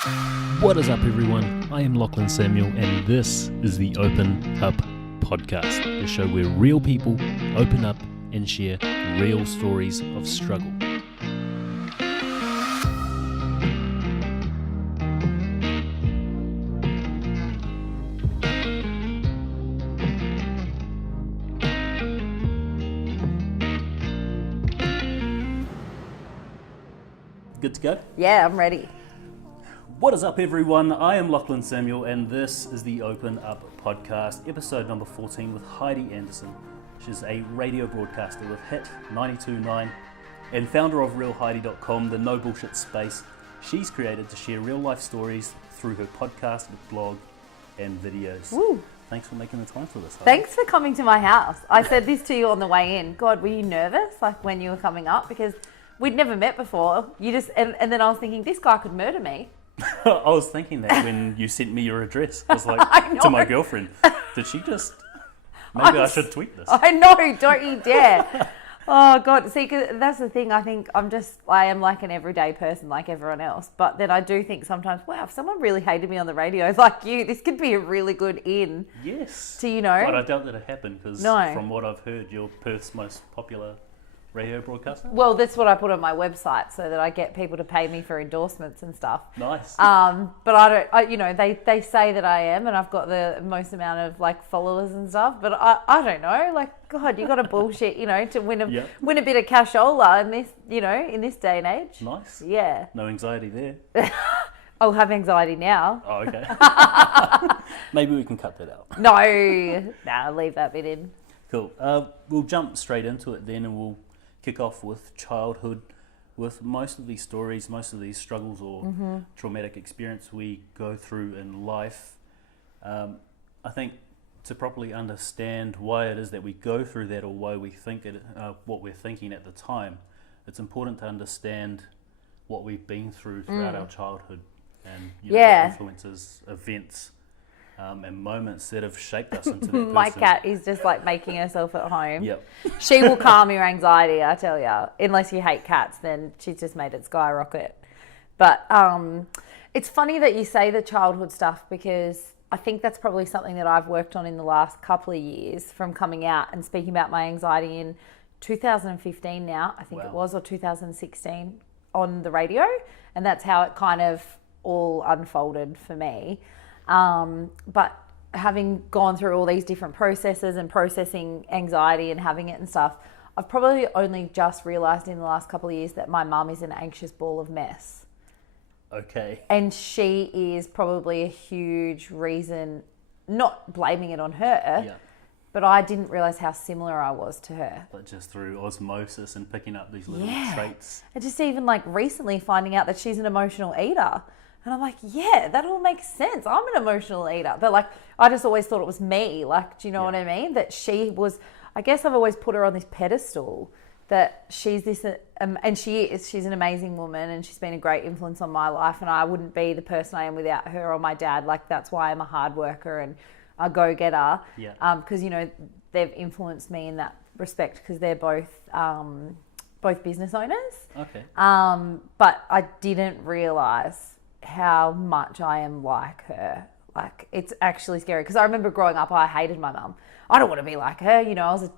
What is up, everyone? I am Lachlan Samuel, and this is the Open Up Podcast, the show where real people open up and share real stories of struggle. Good to go? Yeah, I'm ready. What is up, everyone? I am Lachlan Samuel, and this is the Open Up Podcast, episode number 14 with Heidi Anderson. She's a radio broadcaster with Hit 92.9 and founder of RealHeidi.com, the no bullshit space she's created to share real life stories through her podcast, blog, and videos. Woo. Thanks for making the time for this, Heidi. Thanks for coming to my house. I said this to you on the way in. God, were you nervous, like when you were coming up? Because we'd never met before. You just and then I was thinking, this guy could murder me. I was thinking that when you sent me your address. I was like, to my girlfriend, did she just... Maybe I should tweet this. I know, don't you dare. Oh, God. See, 'cause that's the thing. I think I am like an everyday person like everyone else. But then I do think sometimes, wow, if someone really hated me on the radio like you, this could be a really good in. Yes. To, you know. But I doubt that it happened because from what I've heard, you're Perth's most popular radio broadcaster. Well, that's what I put on my website so that I get people to pay me for endorsements and stuff. Nice. But I don't, they say that I am, and I've got the most amount of like followers and stuff, but I don't know, like, God, you got to bullshit, to win a bit of cashola in this, in this day and age. Nice. Yeah. No anxiety there. I'll have anxiety now. Oh, okay. Maybe we can cut that out. No, leave that bit in. Cool. We'll jump straight into it then, and we'll kick off with childhood, with most of these stories, most of these struggles or traumatic experience we go through in life. I think to properly understand why it is that we go through that, or why we think it, what we're thinking at the time, it's important to understand what we've been through throughout our childhood and the influences, events, and moments that have shaped us into that person. My cat is just like making herself at home. Yep. She will calm your anxiety, I tell you. Unless you hate cats, then she's just made it skyrocket. But it's funny that you say the childhood stuff, because I think that's probably something that I've worked on in the last couple of years, from coming out and speaking about my anxiety in 2015 now, I think it was, or 2016 on the radio. And that's how it kind of all unfolded for me. But having gone through all these different processes and processing anxiety and having it and stuff, I've probably only just realised in the last couple of years that my mum is an anxious ball of mess. Okay. And she is probably a huge reason, not blaming it on her, but I didn't realise how similar I was to her. But just through osmosis and picking up these little traits. And just even like recently finding out that she's an emotional eater. And I'm like, yeah, that all makes sense. I'm an emotional eater. But like, I just always thought it was me. Like, do you know what I mean? That she was, I guess I've always put her on this pedestal, that she's this, and she is, she's an amazing woman, and she's been a great influence on my life. And I wouldn't be the person I am without her or my dad. Like, that's why I'm a hard worker and a go-getter. Yeah. Because, they've influenced me in that respect, because they're both business owners. Okay. But I didn't realise how much I am like her. Like, it's actually scary, because I remember growing up, I hated my mum. I don't want to be like her. I was a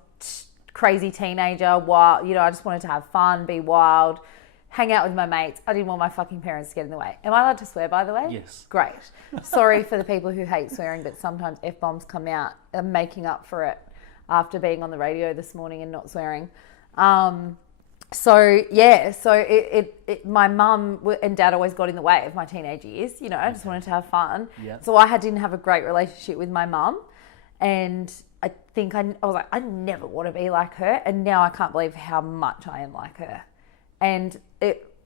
crazy teenager, wild. I just wanted to have fun, be wild, hang out with my mates. I didn't want my fucking parents to get in the way. Am I allowed to swear, by the way? Yes. Great. Sorry for the people who hate swearing, but sometimes F-bombs come out. I'm making up for it after being on the radio this morning and not swearing. So my mum and dad always got in the way of my teenage years. I just wanted to have fun. Yeah. So I didn't have a great relationship with my mum. And I think I was like, I never want to be like her. And now I can't believe how much I am like her. And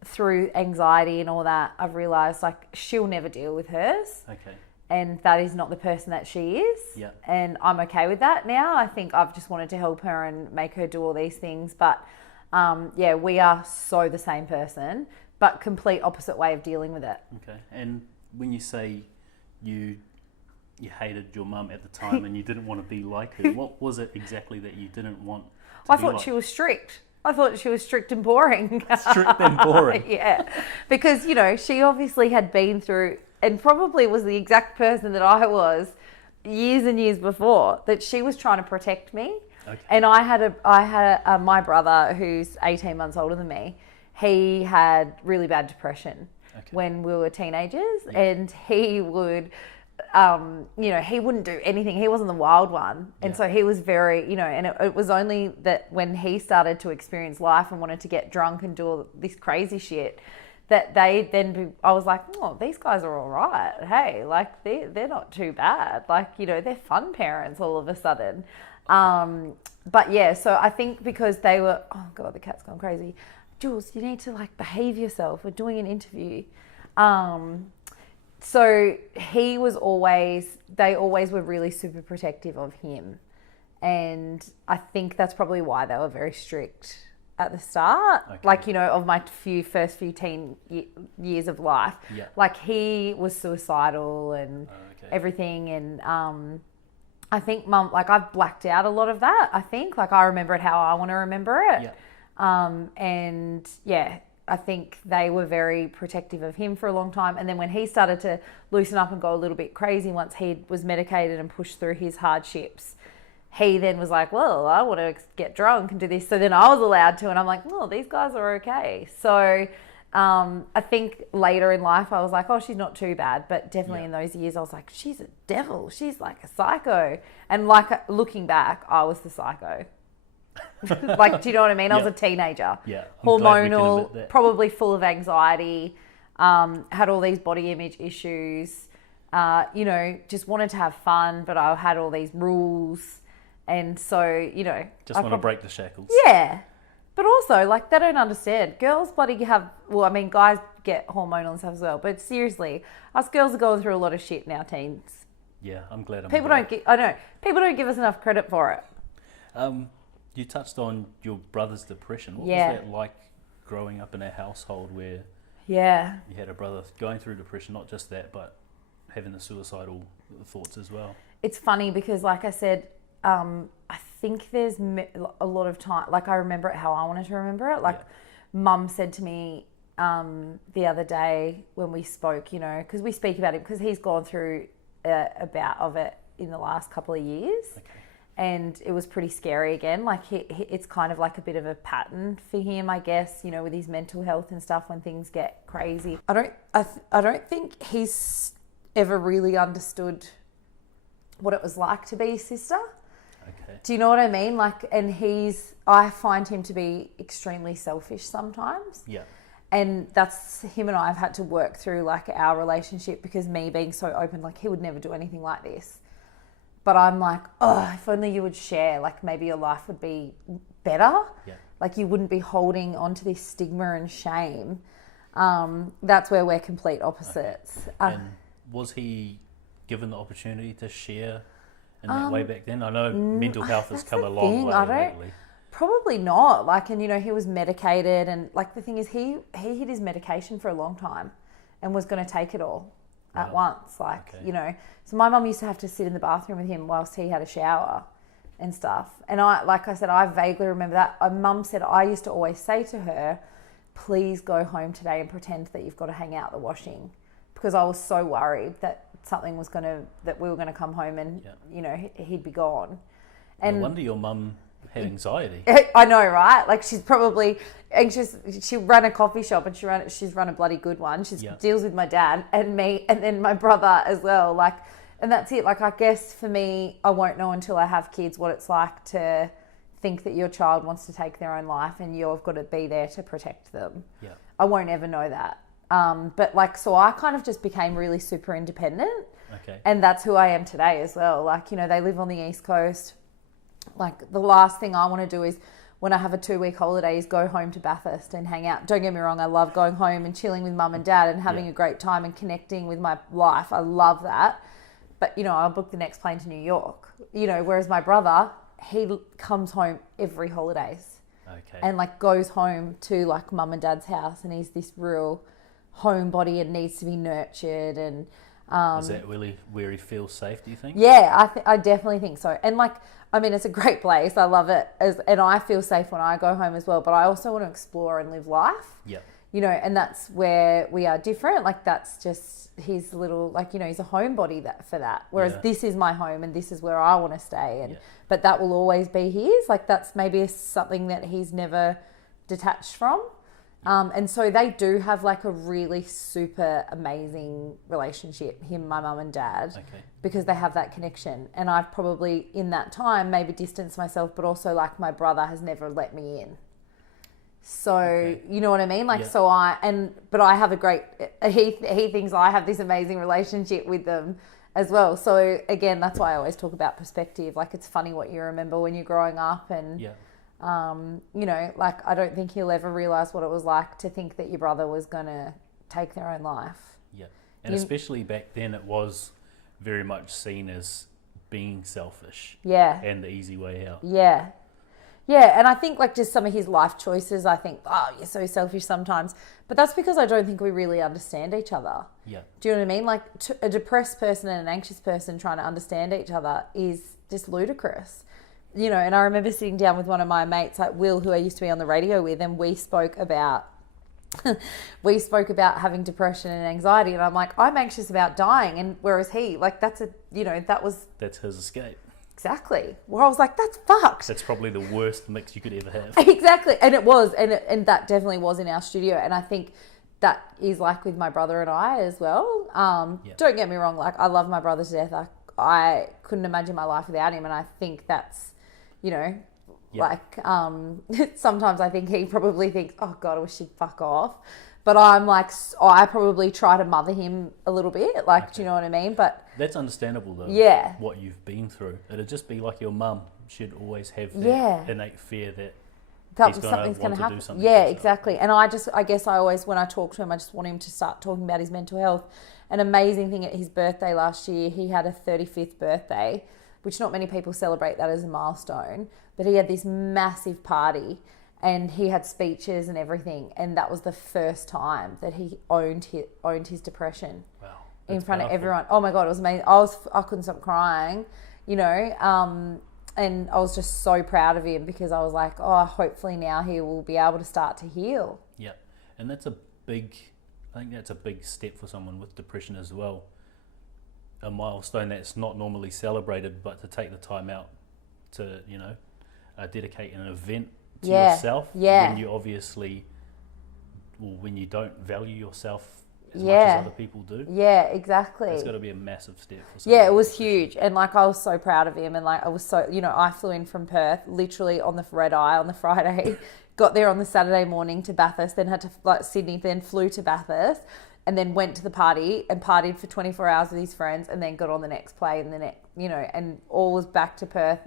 through anxiety and all that, I've realised, like, she'll never deal with hers. Okay. And that is not the person that she is. Yeah. And I'm okay with that now. I think I've just wanted to help her and make her do all these things. But we are so the same person, but complete opposite way of dealing with it. Okay. And when you say you hated your mum at the time and you didn't want to be like her, what was it exactly that you didn't want to I be thought like? she was strict. I thought she was strict and boring. Strict and boring. Yeah, because, you know, she obviously had been through, and probably was the exact person that I was years and years before, that she was trying to protect me. Okay. And I had my brother, who's 18 months older than me. He had really bad depression when we were teenagers, and he would, you know, he wouldn't do anything. He wasn't the wild one. And so he was very, you know, and it was only that when he started to experience life and wanted to get drunk and do all this crazy shit, that I was like, oh, these guys are all right. Hey, like they're not too bad. Like, you know, they're fun parents all of a sudden. But yeah, so I think because they were, oh God, the cat's gone crazy. Jules, you need to like behave yourself. We're doing an interview. So they always were really super protective of him. And I think that's probably why they were very strict at the start. Okay. Like, you know, of my first few teen years of life. Yeah. Like he was suicidal and everything. And I think Mum, like I've blacked out a lot of that. I think like I remember it how I want to remember it. Yeah. And yeah, I think they were very protective of him for a long time. And then when he started to loosen up and go a little bit crazy, once he was medicated and pushed through his hardships, he then was like, well, I want to get drunk and do this. So then I was allowed to, and I'm like, oh, these guys are okay. So I think later in life I was like, oh, she's not too bad. But definitely in those years I was like, she's a devil. She's like a psycho. And like looking back, I was the psycho. Like, do you know what I mean? I was a teenager. Yeah. Hormonal, probably full of anxiety, had all these body image issues, you know, just wanted to have fun, but I had all these rules. And so, you know. Just want to break the shackles. Yeah. But also, like, they don't understand. Girls bloody have, well, I mean, guys get hormonal and stuff as well. But seriously, us girls are going through a lot of shit in our teens. Yeah, I'm glad I'm People don't give us enough credit for it. You touched on your brother's depression. What was that like growing up in a household where you had a brother going through depression, not just that, but having the suicidal thoughts as well? It's funny because, like I said, I think there's a lot of time, like I remember it how I wanted to remember it. Like Mum said to me the other day when we spoke, you know, because we speak about it because he's gone through a bout of it in the last couple of years. Okay. And it was pretty scary again. Like it's kind of like a bit of a pattern for him, I guess, you know, with his mental health and stuff when things get crazy. I don't think he's ever really understood what it was like to be his sister. Okay. Do you know what I mean? Like, and I find him to be extremely selfish sometimes. Yeah. And that's him and I have had to work through like our relationship because me being so open, like he would never do anything like this. But I'm like, oh, if only you would share, like maybe your life would be better. Yeah. Like you wouldn't be holding onto this stigma and shame. That's where we're complete opposites. Okay. And was he given the opportunity to share in that way back then? I know mental health has come a long way lately. Probably not. Like, and you know, he was medicated, and like the thing is, he hid his medication for a long time, and was going to take it all at once. Like, you know, so my mum used to have to sit in the bathroom with him whilst he had a shower and stuff. And like I said, I vaguely remember that. Mum said I used to always say to her, please go home today and pretend that you've got to hang out the washing, because I was so worried that something was that we were going to come home and, you know, he'd be gone. And no wonder your mum had anxiety. I know, right? Like she's probably anxious. She ran a coffee shop and she's run a bloody good one. She deals with my dad and me and then my brother as well. Like, and that's it. Like, I guess for me, I won't know until I have kids what it's like to think that your child wants to take their own life and you've got to be there to protect them. Yeah. I won't ever know that. But like, so I kind of just became really super independent. Okay. And that's who I am today as well. Like, you know, they live on the East Coast. Like, the last thing I want to do is when I have a 2-week holiday is go home to Bathurst and hang out. Don't get me wrong, I love going home and chilling with mum and dad and having a great time and connecting with my life. I love that. But, you know, I'll book the next plane to New York. You know, whereas my brother, he comes home every holidays. Okay. And, like, goes home to, like, mum and dad's house, and he's this real homebody and needs to be nurtured. And Is that really where he feels safe, do you think? Yeah, I definitely think so. And like, I mean, it's a great place. I love it. And I feel safe when I go home as well. But I also want to explore and live life. Yeah. You know, and that's where we are different. Like, that's just his little, like, you know, he's a homebody for that. Whereas this is my home and this is where I want to stay. And but that will always be his. Like, that's maybe something that he's never detached from. And so they do have like a really super amazing relationship, him, my mum and dad, because they have that connection. And I've probably in that time maybe distanced myself, but also like my brother has never let me in. So, you know what I mean? Like, so but I have a great, he thinks I have this amazing relationship with them as well. So again, that's why I always talk about perspective. Like, it's funny what you remember when you're growing up and, you know, like, I don't think he'll ever realize what it was like to think that your brother was going to take their own life. Yeah. And especially back then, it was very much seen as being selfish. Yeah. And the easy way out. Yeah. Yeah, and I think like just some of his life choices, I think, oh, you're so selfish sometimes. But that's because I don't think we really understand each other. Yeah. Do you know what I mean? Like a depressed person and an anxious person trying to understand each other is just ludicrous. You know, and I remember sitting down with one of my mates, like Will, who I used to be on the radio with, and we spoke about having depression and anxiety, and I'm like, I'm anxious about dying, and whereas he, like, that's his escape. Exactly. Where I was like, that's fucked. That's probably the worst mix you could ever have. Exactly. And it was. And that definitely was in our studio. And I think that is like with my brother and I as well. Don't get me wrong. Like, I love my brother to death. I couldn't imagine my life without him. And I think that's, you know, like, sometimes I think he probably thinks, oh God, I wish he'd fuck off. But I'm like, I probably try to mother him a little bit. Like, do you know what I mean? But that's understandable though. Yeah. What you've been through. It'd just be like your mum. She'd always have that innate fear that something's going to happen. Yeah, exactly. And I guess I always, when I talk to him, I just want him to start talking about his mental health. An amazing thing at his birthday last year, he had a 35th birthday, which not many people celebrate that as a milestone. But he had this massive party. And he had speeches and everything, and that was the first time that he owned his depression. Wow, in front of everyone. Oh my God, it was amazing. I couldn't stop crying, you know. And I was just so proud of him because I was like, oh, hopefully now he will be able to start to heal. Yeah, and I think that's a big step for someone with depression as well. A milestone that's not normally celebrated, but to take the time out to, you know, dedicate an event to yourself when you when you don't value yourself as much as other people do. Yeah, exactly. It's got to be a massive step for someone. Yeah, it was huge. And like, I was so proud of him. And like, I was so, you know, I flew in from Perth literally on the red eye on the Friday, got there on the Saturday morning to Bathurst, then had to fly to Sydney, then flew to Bathurst, and then went to the party and partied for 24 hours with his friends, and then got on the next plane, you know, and all was back to Perth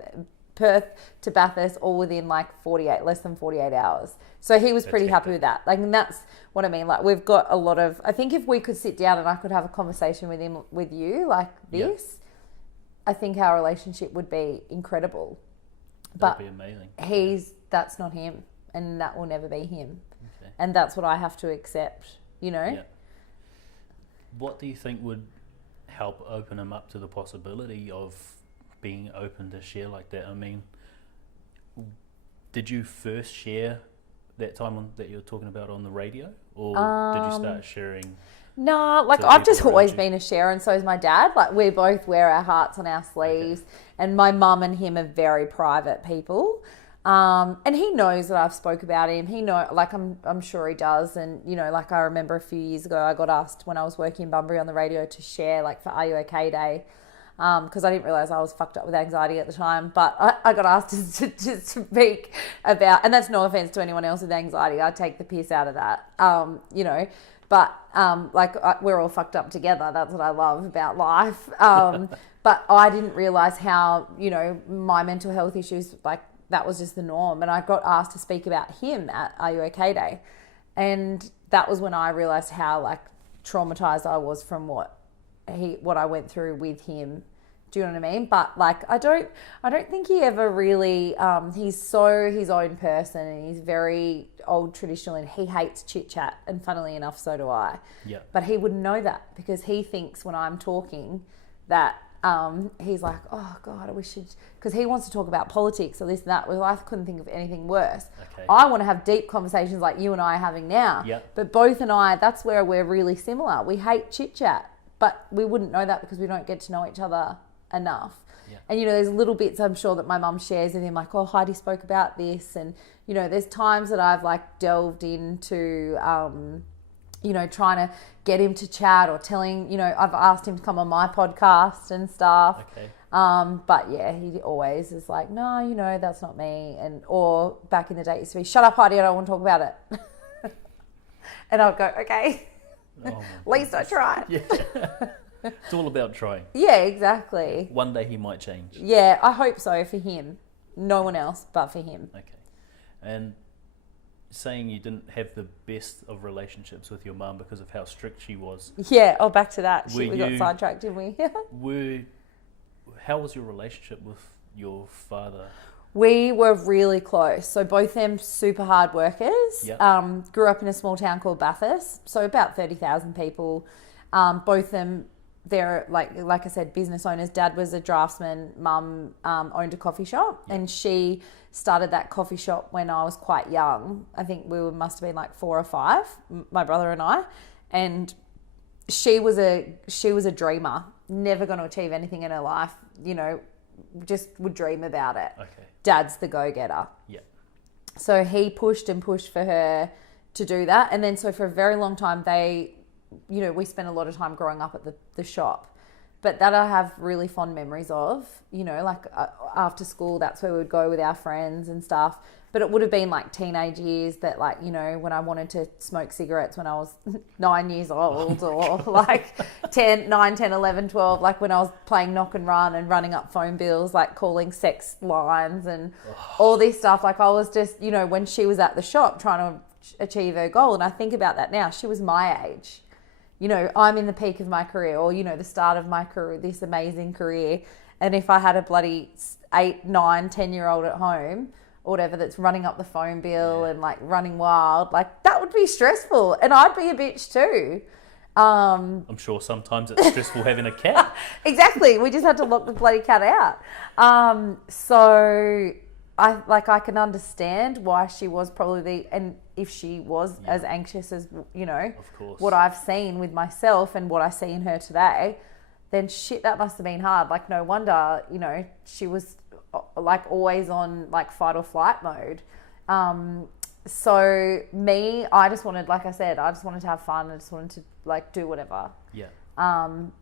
to Bathurst, all within like less than 48 hours. So he was pretty happy with that. Like, and that's what I mean. Like, we've got a lot of, I think if we could sit down and I could have a conversation with him, with you like this, I think our relationship would be incredible. That'd be amazing. That's not him, and that will never be him. Okay. And that's what I have to accept, you know? Yeah. What do you think would help open him up to the possibility of being open to share like that? I mean, did you first share that time that you're talking about on the radio, or did you start sharing? No, like, I've just always been a sharer, and so is my dad. Like, we both wear our hearts on our sleeves, and my mum and him are very private people. And he knows that I've spoke about him. Like, I'm sure he does. And, you know, like, I remember a few years ago, I got asked when I was working in Bunbury on the radio to share, like, for Are You OK Day, because I didn't realise I was fucked up with anxiety at the time. But I got asked to speak about, and that's no offence to anyone else with anxiety. I take the piss out of that, you know. But, we're all fucked up together. That's what I love about life. But I didn't realise how, you know, my mental health issues, like, that was just the norm. And I got asked to speak about him at Are You OK Day. And that was when I realised how, like, traumatised I was from what I went through with him Do you know what I mean? But like, I don't think he ever really, he's so his own person, and he's very old traditional, and he hates chit chat. And funnily enough, so do I. Yeah. But he wouldn't know that, because he thinks when I'm talking that, he's like, oh God, I wish you'd, because he wants to talk about politics or this and that. Well, I couldn't think of anything worse. Okay. I want to have deep conversations like you and I are having now. Yeah. But both and I, that's where we're really similar. We hate chit chat, but we wouldn't know that because we don't get to know each other enough. Yeah. And, you know, there's little bits I'm sure that my mum shares with him, like, oh, Heidi spoke about this. And, you know, there's times that I've like delved into, you know, trying to get him to chat, or telling, you know, I've asked him to come on my podcast and stuff. Okay. But yeah, he always is like, no, you know, that's not me. And, or back in the day, it used to be, shut up, Heidi, I don't want to talk about it. And I'll go, okay, at least I tried. Yeah. It's all about trying. Yeah, exactly. One day he might change. Yeah, I hope so for him. No one else but for him. Okay. And saying you didn't have the best of relationships with your mum because of how strict she was. Yeah, oh, back to that. We got sidetracked, didn't we? How was your relationship with your father? We were really close. So both them super hard workers. Yep. Grew up in a small town called Bathurst. So about 30,000 people. Both them, they're like I said, business owners. Dad was a draftsman. Mum owned a coffee shop, and she started that coffee shop when I was quite young. I think must have been like 4 or 5, my brother and I. And she was a dreamer, never going to achieve anything in her life. You know, just would dream about it. Okay. Dad's the go-getter. Yeah. So he pushed and pushed for her to do that, and then so for a very long time we spent a lot of time growing up at the shop. But that I have really fond memories of, you know, like after school, that's where we would go with our friends and stuff. But it would have been like teenage years that, like, you know, when I wanted to smoke cigarettes when I was 9 years old, or like 9, 10, 11, 12, like when I was playing knock and run and running up phone bills, like calling sex lines and all this stuff. Like I was just, you know, when she was at the shop trying to achieve her goal. And I think about that now, she was my age. You know, I'm in the peak of my career, or, you know, the start of my career, this amazing career. And if I had a bloody 8, 9, 10-year-old at home or whatever that's running up the phone bill and like running wild, like that would be stressful. And I'd be a bitch too. I'm sure sometimes it's stressful having a cat. Exactly. We just had to lock the bloody cat out. So I can understand why she was probably and if she was as anxious as, you know, of course, what I've seen with myself and what I see in her today, then shit, that must have been hard. Like no wonder, you know, she was like always on like fight or flight mode. So me, I just wanted, like I said, I just wanted to have fun. I just wanted to like do whatever. Yeah.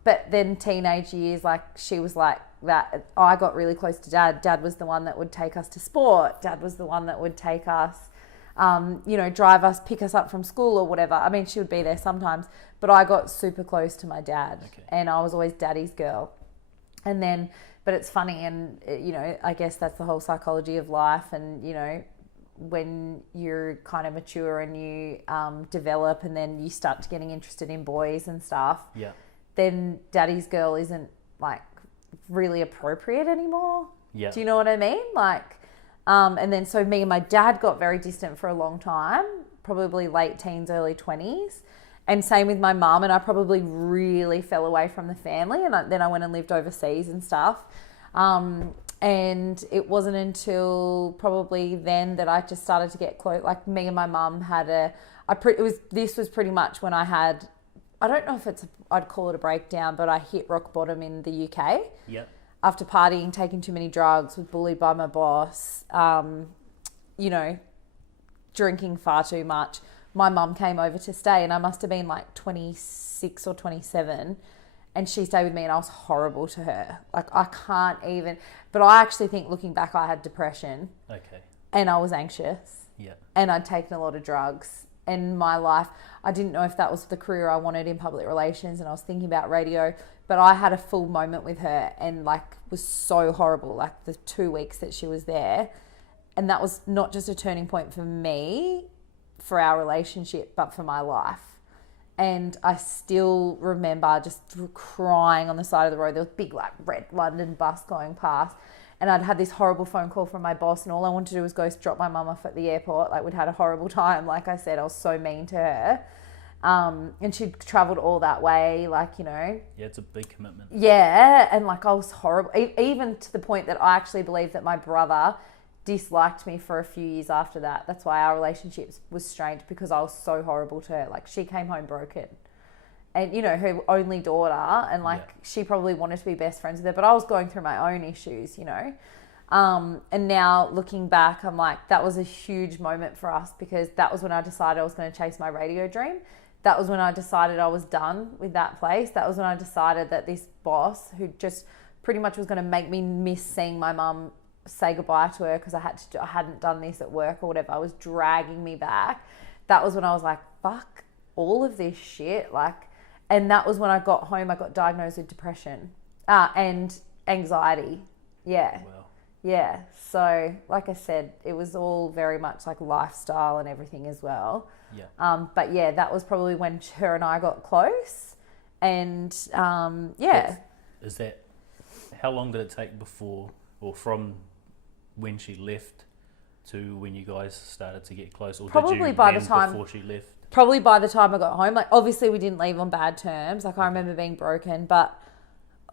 But then teenage years, like she was like that. I got really close to Dad. Dad was the one that would take us to sport. Dad was the one that would take us, you know, drive us, pick us up from school or whatever. I mean, she would be there sometimes, but I got super close to my dad, and I was always Daddy's girl. And then, but it's funny, and you know, I guess that's the whole psychology of life. And you know, when you're kind of mature and you develop, and then you start getting interested in boys and stuff, then Daddy's girl isn't like really appropriate anymore. Yeah. Do you know what I mean? Like, and then so me and my dad got very distant for a long time, probably late teens, early 20s. And same with my mum, and I probably really fell away from the family, and then I went and lived overseas and stuff. And it wasn't until probably then that I just started to get close. Like me and my mum had this was pretty much when I had, I don't know if I'd call it a breakdown, but I hit rock bottom in the UK. Yep. After partying, taking too many drugs, was bullied by my boss, you know, drinking far too much. My mum came over to stay, and I must have been like 26 or 27. And she stayed with me, and I was horrible to her. Like, I can't even... But I actually think, looking back, I had depression. Okay. And I was anxious. Yeah. And I'd taken a lot of drugs. In my life, I didn't know if that was the career I wanted in public relations, and I was thinking about radio. But I had a full moment with her, and, like, was so horrible, like, the 2 weeks that she was there. And that was not just a turning point for me, for our relationship, but for my life. And I still remember just crying on the side of the road. There was a big like red London bus going past. And I'd had this horrible phone call from my boss, and all I wanted to do was go drop my mum off at the airport. Like, we'd had a horrible time. Like I said, I was so mean to her. And she'd travelled all that way, like, you know. Yeah, it's a big commitment. Yeah, and like I was horrible. Even to the point that I actually believe that my brother disliked me for a few years after that. That's why our relationship was strained, because I was so horrible to her. Like, she came home broken. And, you know, her only daughter, and like she probably wanted to be best friends with her, but I was going through my own issues, you know. And now looking back, I'm like, that was a huge moment for us, because that was when I decided I was going to chase my radio dream. That was when I decided I was done with that place. That was when I decided that this boss, who just pretty much was going to make me miss seeing my mum, say goodbye to her because I hadn't done this at work or whatever, was dragging me back. That was when I was like, fuck all of this shit. Like, and that was when I got home. I got diagnosed with depression and anxiety. Yeah. Wow. Yeah. So, like I said, it was all very much like lifestyle and everything as well. Yeah. But yeah, that was probably when her and I got close. And yeah. Is that, how long did it take before, or from when she left to when you guys started to get close? Or probably did you by the time before she left? Probably by the time I got home. Like, obviously we didn't leave on bad terms. Like, I remember being broken, but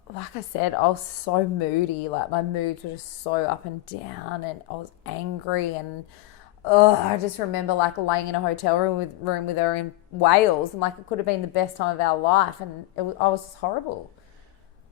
like I said, I was so moody. Like, my moods were just so up and down, and I was angry, and I just remember like laying in a hotel room with her in Wales, and like it could have been the best time of our life, and I was just horrible.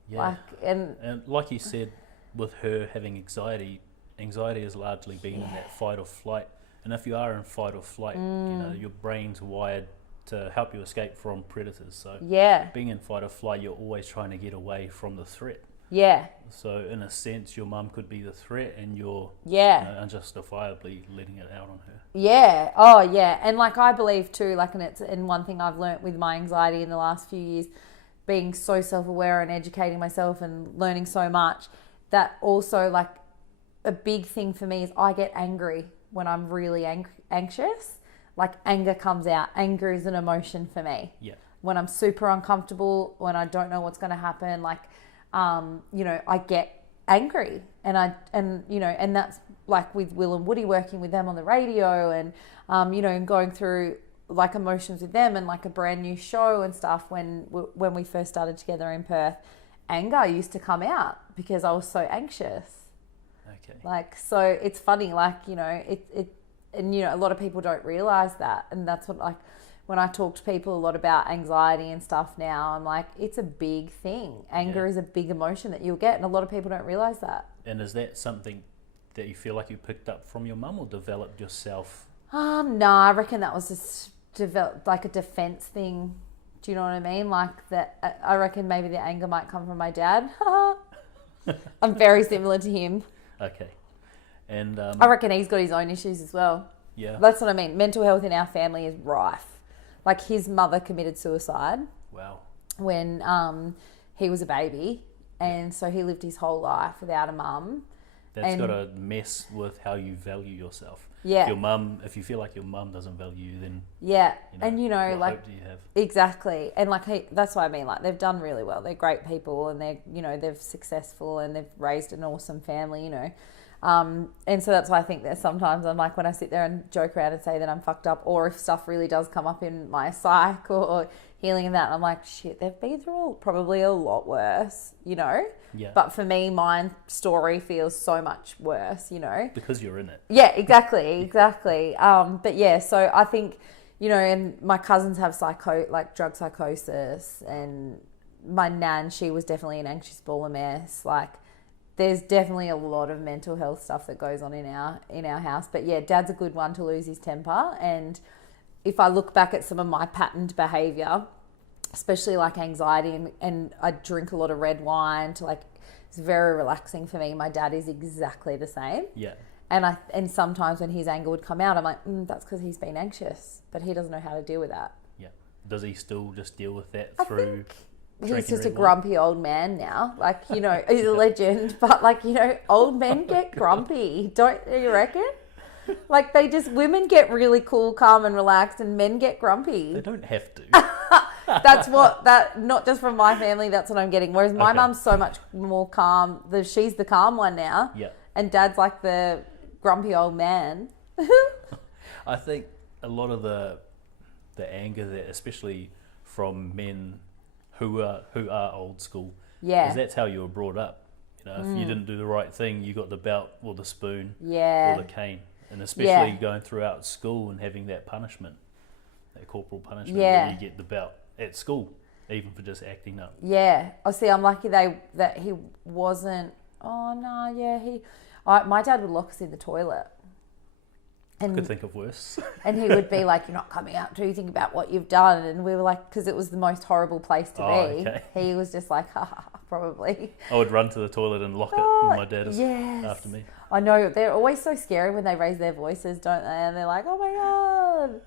Yeah. Like, and like you said, with her having anxiety has largely been in that fight or flight. And if you are in fight or flight, you know, your brain's wired to help you escape from predators. So yeah, being in fight or flight, you're always trying to get away from the threat. Yeah. So in a sense, your mum could be the threat, and you're unjustifiably letting it out on her. Yeah. Oh, yeah. And like, I believe too, like, and one thing I've learnt with my anxiety in the last few years, being so self-aware and educating myself and learning so much, that also, like, a big thing for me is I get angry when I'm really anxious. Like, anger comes out. Anger is an emotion for me. Yeah. When I'm super uncomfortable, when I don't know what's going to happen, like, you know, I get angry, and you know, and that's like with Will and Woody, working with them on the radio, and you know, and going through like emotions with them, and like a brand new show and stuff. When we first started together in Perth, anger used to come out because I was so anxious. Okay. Like, so it's funny, like, you know, and you know, a lot of people don't realize that, and that's what, like, when I talk to people a lot about anxiety and stuff now, I'm like, it's a big thing. Anger is a big emotion that you'll get, and a lot of people don't realize that. And is that something that you feel like you picked up from your mum or developed yourself? No, I reckon that was just developed like a defense thing. Do you know what I mean? Like, that, I reckon maybe the anger might come from my dad. I'm very similar to him. Okay. And I reckon he's got his own issues as well. Yeah. That's what I mean. Mental health in our family is rife. Like, his mother committed suicide. Wow. When he was a baby, and so he lived his whole life without a mum. That's got to mess with how you value yourself. Yeah. If you feel like your mum doesn't value you, then and you know, what like, hope do you have? Exactly, and like, that's what I mean. Like, they've done really well. They're great people, and they're successful, and they've raised an awesome family. You know. And so that's why I think that sometimes I'm like, when I sit there and joke around and say that I'm fucked up, or if stuff really does come up in my psych or healing and that, I'm like, shit, they've been through probably a lot worse, you know? Yeah. But for me, my story feels so much worse, you know? Because you're in it. Yeah, exactly. But yeah, so I think, you know, and my cousins have drug psychosis, and my nan, she was definitely an anxious ball of mess. Like, there's definitely a lot of mental health stuff that goes on in our house. But yeah, Dad's a good one to lose his temper. And if I look back at some of my patterned behaviour, especially like anxiety, and I drink a lot of red wine it's very relaxing for me. My dad is exactly the same. Yeah. And sometimes when his anger would come out, I'm like, that's because he's been anxious, but he doesn't know how to deal with that. Yeah. Does he still just deal with that through? He's just a grumpy old man now. Like, you know, he's a legend, but like, you know, old men get grumpy. Don't you reckon? Like, women get really cool, calm and relaxed, and men get grumpy. They don't have to. That's not just from my family, that's what I'm getting. Whereas my mum's so much more calm. She's the calm one now. Yeah. And Dad's like the grumpy old man. I think a lot of the anger that, especially from men who are old school, because that's how you were brought up. You know, if you didn't do the right thing, you got the belt or the spoon or the cane. And especially going throughout school and having that punishment, that corporal punishment, where you get the belt at school, even for just acting up. Yeah. Oh, see, I'm lucky that he wasn't. Oh no, yeah, my dad would lock us in the toilet. And I could think of worse. And he would be like, "You're not coming out till you think about what you've done." And we were like, because it was the most horrible place to be. Okay. He was just like, "Ha, probably." I would run to the toilet and lock it when my dad is after me. I know, they're always so scary when they raise their voices, don't they? And they're like, "Oh my God."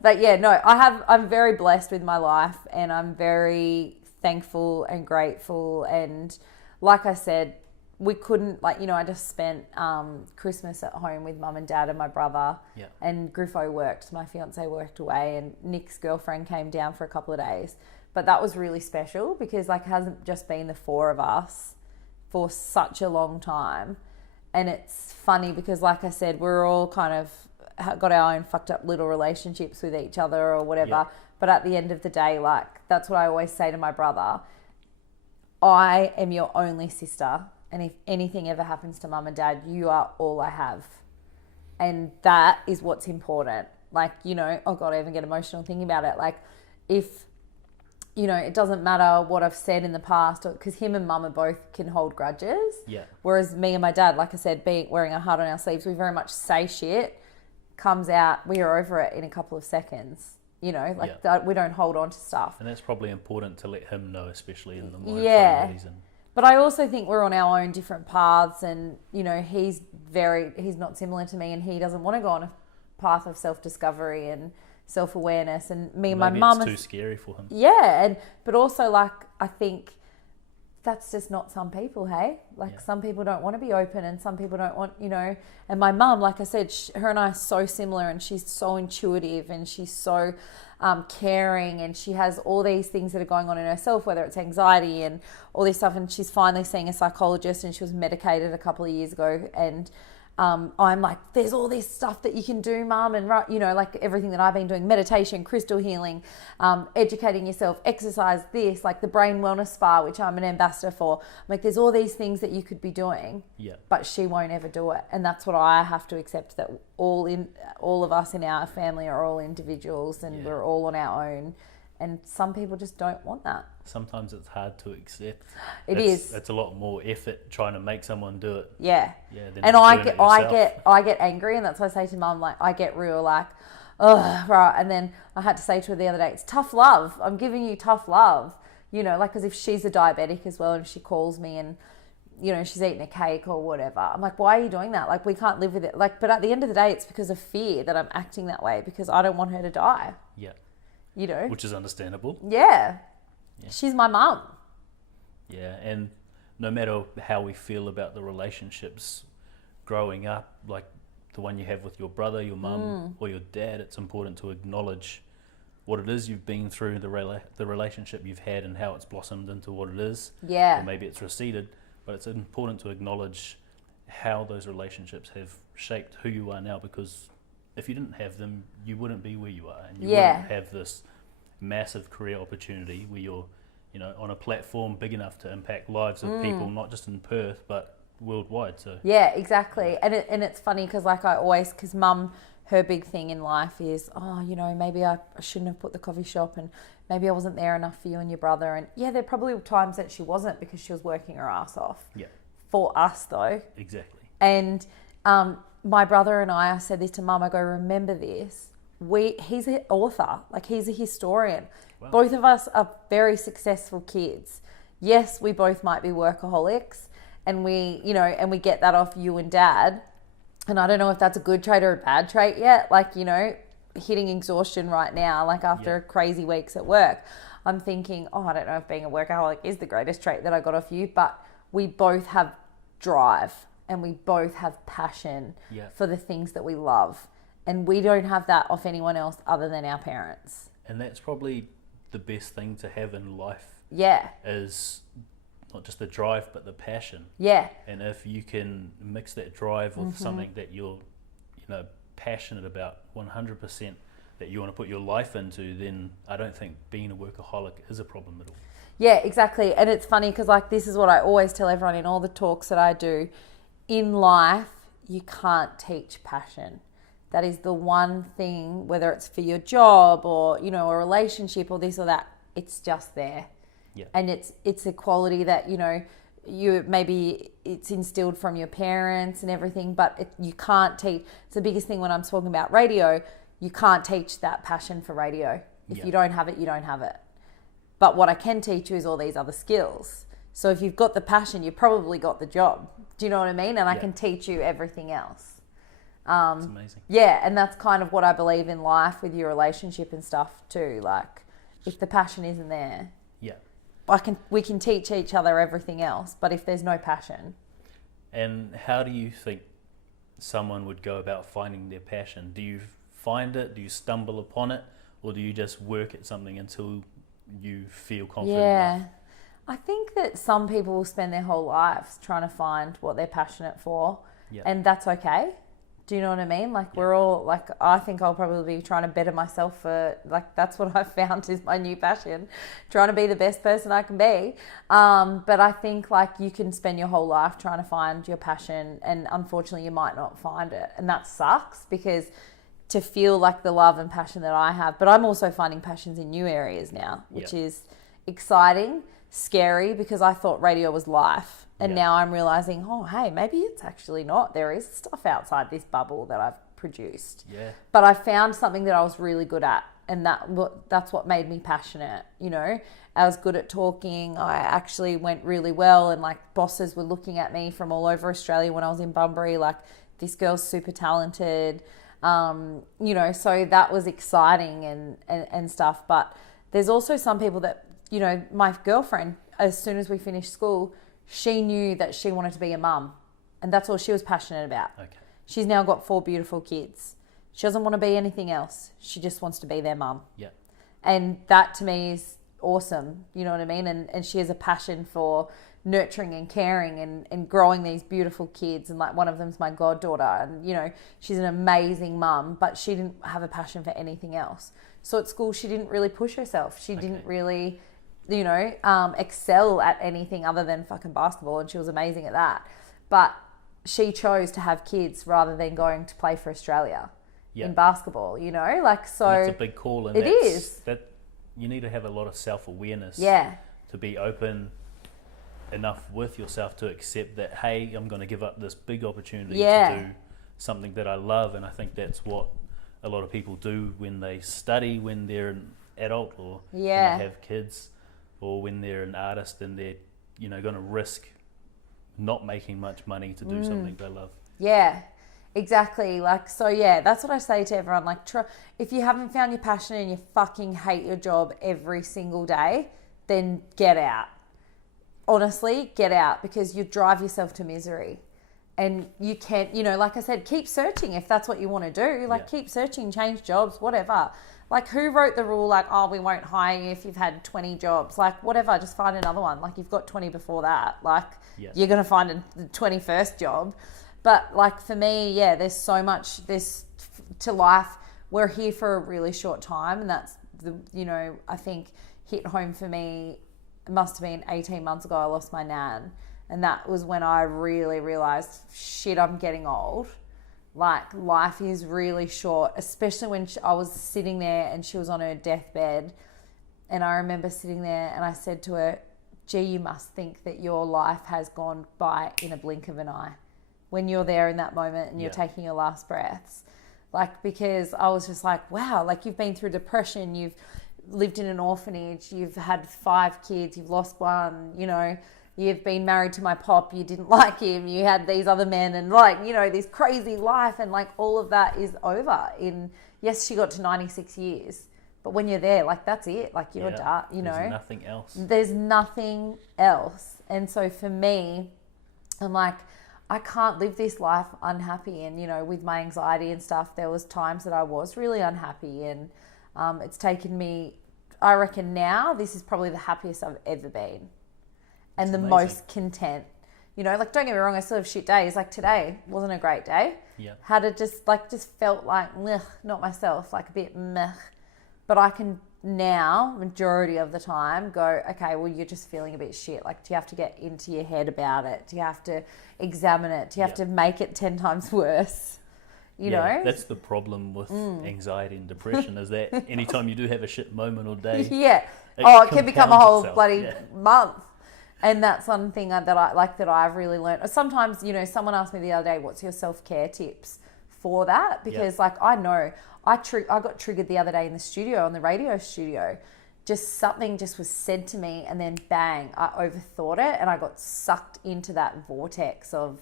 But yeah, no, I'm very blessed with my life, and I'm very thankful and grateful. And like I said, we couldn't, I just spent Christmas at home with mum and dad and my brother. Yeah. And Griffo worked, my fiance worked away, and Nick's girlfriend came down for a couple of days. But that was really special because it hasn't just been the four of us for such a long time. And it's funny because, like I said, we're all kind of got our own fucked up little relationships with each other or whatever. Yeah. But at the end of the day, that's what I always say to my brother. I am your only sister. And if anything ever happens to mum and dad, you are all I have. And that is what's important. Oh God, I even get emotional thinking about it. If, it doesn't matter what I've said in the past, because him and mum are both can hold grudges. Yeah. Whereas me and my dad, like I said, wearing a heart on our sleeves, we very much say shit, comes out, we are over it in a couple of seconds. We don't hold on to stuff. And that's probably important to let him know, especially in the mind that he's in. But I also think we're on our own different paths, and he's not similar to me, and he doesn't want to go on a path of self-discovery and self-awareness. And me and my mum, it's too scary for him. Yeah, but also I think that's just not some people. Hey, some people don't want to be open, and some people don't want And my mum, like I said, her and I are so similar, and she's so intuitive, and she's so caring, and she has all these things that are going on in herself, whether it's anxiety and all this stuff. And she's finally seeing a psychologist, and she was medicated a couple of years ago. And I'm like, there's all this stuff that you can do, Mum, and everything that I've been doing, meditation, crystal healing, educating yourself, exercise, the brain wellness spa, which I'm an ambassador for. I'm like, there's all these things that you could be doing, but she won't ever do it. And that's what I have to accept, that all of us in our family are all individuals, and we're all on our own. And some people just don't want that. Sometimes it's hard to accept. It's a lot more effort trying to make someone do it. Yeah. And I get angry, and that's why I say to Mum, I get real ugh, right. And then I had to say to her the other day, it's tough love. I'm giving you tough love. Because if she's a diabetic as well, and she calls me and she's eating a cake or whatever, I'm like, why are you doing that? We can't live with it. But at the end of the day, it's because of fear that I'm acting that way, because I don't want her to die. Yeah. Which is understandable. Yeah. She's my mum. Yeah, and no matter how we feel about the relationships growing up, like the one you have with your brother, your mum, or your dad, it's important to acknowledge what it is you've been through, the relationship you've had, and how it's blossomed into what it is. Yeah. Or maybe it's receded, but it's important to acknowledge how those relationships have shaped who you are now, because if you didn't have them, you wouldn't be where you are, and you wouldn't have this massive career opportunity where you're, on a platform big enough to impact lives of people, not just in Perth, but worldwide. So yeah, exactly. And it's funny because because Mum, her big thing in life is, maybe I shouldn't have put the coffee shop, and maybe I wasn't there enough for you and your brother. And yeah, there probably were times that she wasn't, because she was working her ass off. Yeah. For us though. Exactly. And my brother and I said this to Mum, I go, remember this. He's an author, he's a historian. Wow. Both of us are very successful kids. Yes, we both might be workaholics, and we get that off you and Dad. And I don't know if that's a good trait or a bad trait yet. Hitting exhaustion right now, after crazy weeks at work, I'm thinking, I don't know if being a workaholic is the greatest trait that I got off you, but we both have drive, and we both have passion for the things that we love. And we don't have that off anyone else other than our parents. And that's probably the best thing to have in life Yeah. is not just the drive, but the passion. Yeah. And if you can mix that drive with something that you're, passionate about 100%, that you want to put your life into, then I don't think being a workaholic is a problem at all. Yeah, exactly. And it's funny because like this is what I always tell everyone in all the talks that I do. In life, you can't teach passion. That is the one thing, whether it's for your job or, a relationship or this or that, it's just there. Yeah. And it's a quality that, you maybe it's instilled from your parents and everything, but you can't teach. It's the biggest thing when I'm talking about radio. You can't teach that passion for radio. If you don't have it, you don't have it. But what I can teach you is all these other skills. So if you've got the passion, you've probably got the job. Do you know what I mean? And I can teach you everything else. It's amazing. Yeah, and that's kind of what I believe in life with your relationship and stuff too. Like, if the passion isn't there, we can teach each other everything else. But if there's no passion, and how do you think someone would go about finding their passion? Do you find it? Do you stumble upon it, or do you just work at something until you feel confident enough? I think that some people will spend their whole lives trying to find what they're passionate for, and that's okay. Do you know what I mean? Like we're all like, I think I'll probably be trying to better myself for like, that's what I've found is my new passion, trying to be the best person I can be. But I think like you can spend your whole life trying to find your passion, and unfortunately you might not find it. And that sucks, because to feel like the love and passion that I have, but I'm also finding passions in new areas now, which is exciting, scary, because I thought radio was life. And now I'm realizing, oh, hey, maybe it's actually not. There is stuff outside this bubble that I've produced. Yeah. But I found something that I was really good at, and that's what made me passionate, I was good at talking. I actually went really well, and like bosses were looking at me from all over Australia when I was in Bunbury, like, this girl's super talented, so that was exciting and stuff. But there's also some people that, my girlfriend, as soon as we finished school, she knew that she wanted to be a mum, and that's all she was passionate about. Okay. She's now got 4 beautiful kids. She doesn't want to be anything else. She just wants to be their mum. Yeah. And that to me is awesome. You know what I mean? And she has a passion for nurturing and caring and growing these beautiful kids. And like one of them's my goddaughter, and she's an amazing mum, but she didn't have a passion for anything else. So at school, she didn't really push herself. She didn't really excel at anything other than fucking basketball, and she was amazing at that. But she chose to have kids rather than going to play for Australia in basketball, so. And that's a big call, and it is. That you need to have a lot of self-awareness to be open enough with yourself to accept that, hey, I'm going to give up this big opportunity to do something that I love. And I think that's what a lot of people do when they study, when they're an adult, or when they have kids, or when they're an artist and they're, going to risk not making much money to do something they love. Yeah, exactly. That's what I say to everyone. Like, if you haven't found your passion and you fucking hate your job every single day, then get out. Honestly, get out, because you drive yourself to misery. And you can't, like I said, keep searching if that's what you want to do. Keep searching, change jobs, whatever. Like, who wrote the rule, like, oh, we won't hire you if you've had 20 jobs? Like, whatever, just find another one. Like, you've got 20 before that. Like, you're going to find the 21st job. But, like, for me, there's so much to life. We're here for a really short time. And that's, I think hit home for me. It must have been 18 months ago I lost my nan. And that was when I really realised, shit, I'm getting old. Like, life is really short, especially when I was sitting there and she was on her deathbed. And I remember sitting there and I said to her, gee, you must think that your life has gone by in a blink of an eye when you're there in that moment and you're taking your last breaths. Like, because I was just like, wow, like, you've been through depression, you've lived in an orphanage, you've had 5 kids, you've lost one, you've been married to my pop, you didn't like him, you had these other men, and like, this crazy life, and like all of that is over yes, she got to 96 years, but when you're there, like, that's it, like, you're done, There's nothing else. There's nothing else. And so for me, I'm like, I can't live this life unhappy. And, with my anxiety and stuff, there was times that I was really unhappy, and it's taken me I reckon now this is probably the happiest I've ever been. And the amazing. most content. You know, like, don't get me wrong, I still have shit days. Like today wasn't a great day. Yeah. Had it just felt like, meh, not myself, like a bit meh. But I can now, majority of the time, go, okay, well, you're just feeling a bit shit. Like, do you have to get into your head about it? Do you have to examine it? Do you have to make it 10 times worse? You know? That's the problem with anxiety and depression, is that anytime you do have a shit moment or day, it can become a whole itself. bloody month. And that's one thing that I've really learned. Sometimes, you know, someone asked me the other day, what's your self-care tips for that? Because like, I know I got triggered the other day in the studio, on the radio studio. Just something just was said to me, and then bang, I overthought it, and I got sucked into that vortex of,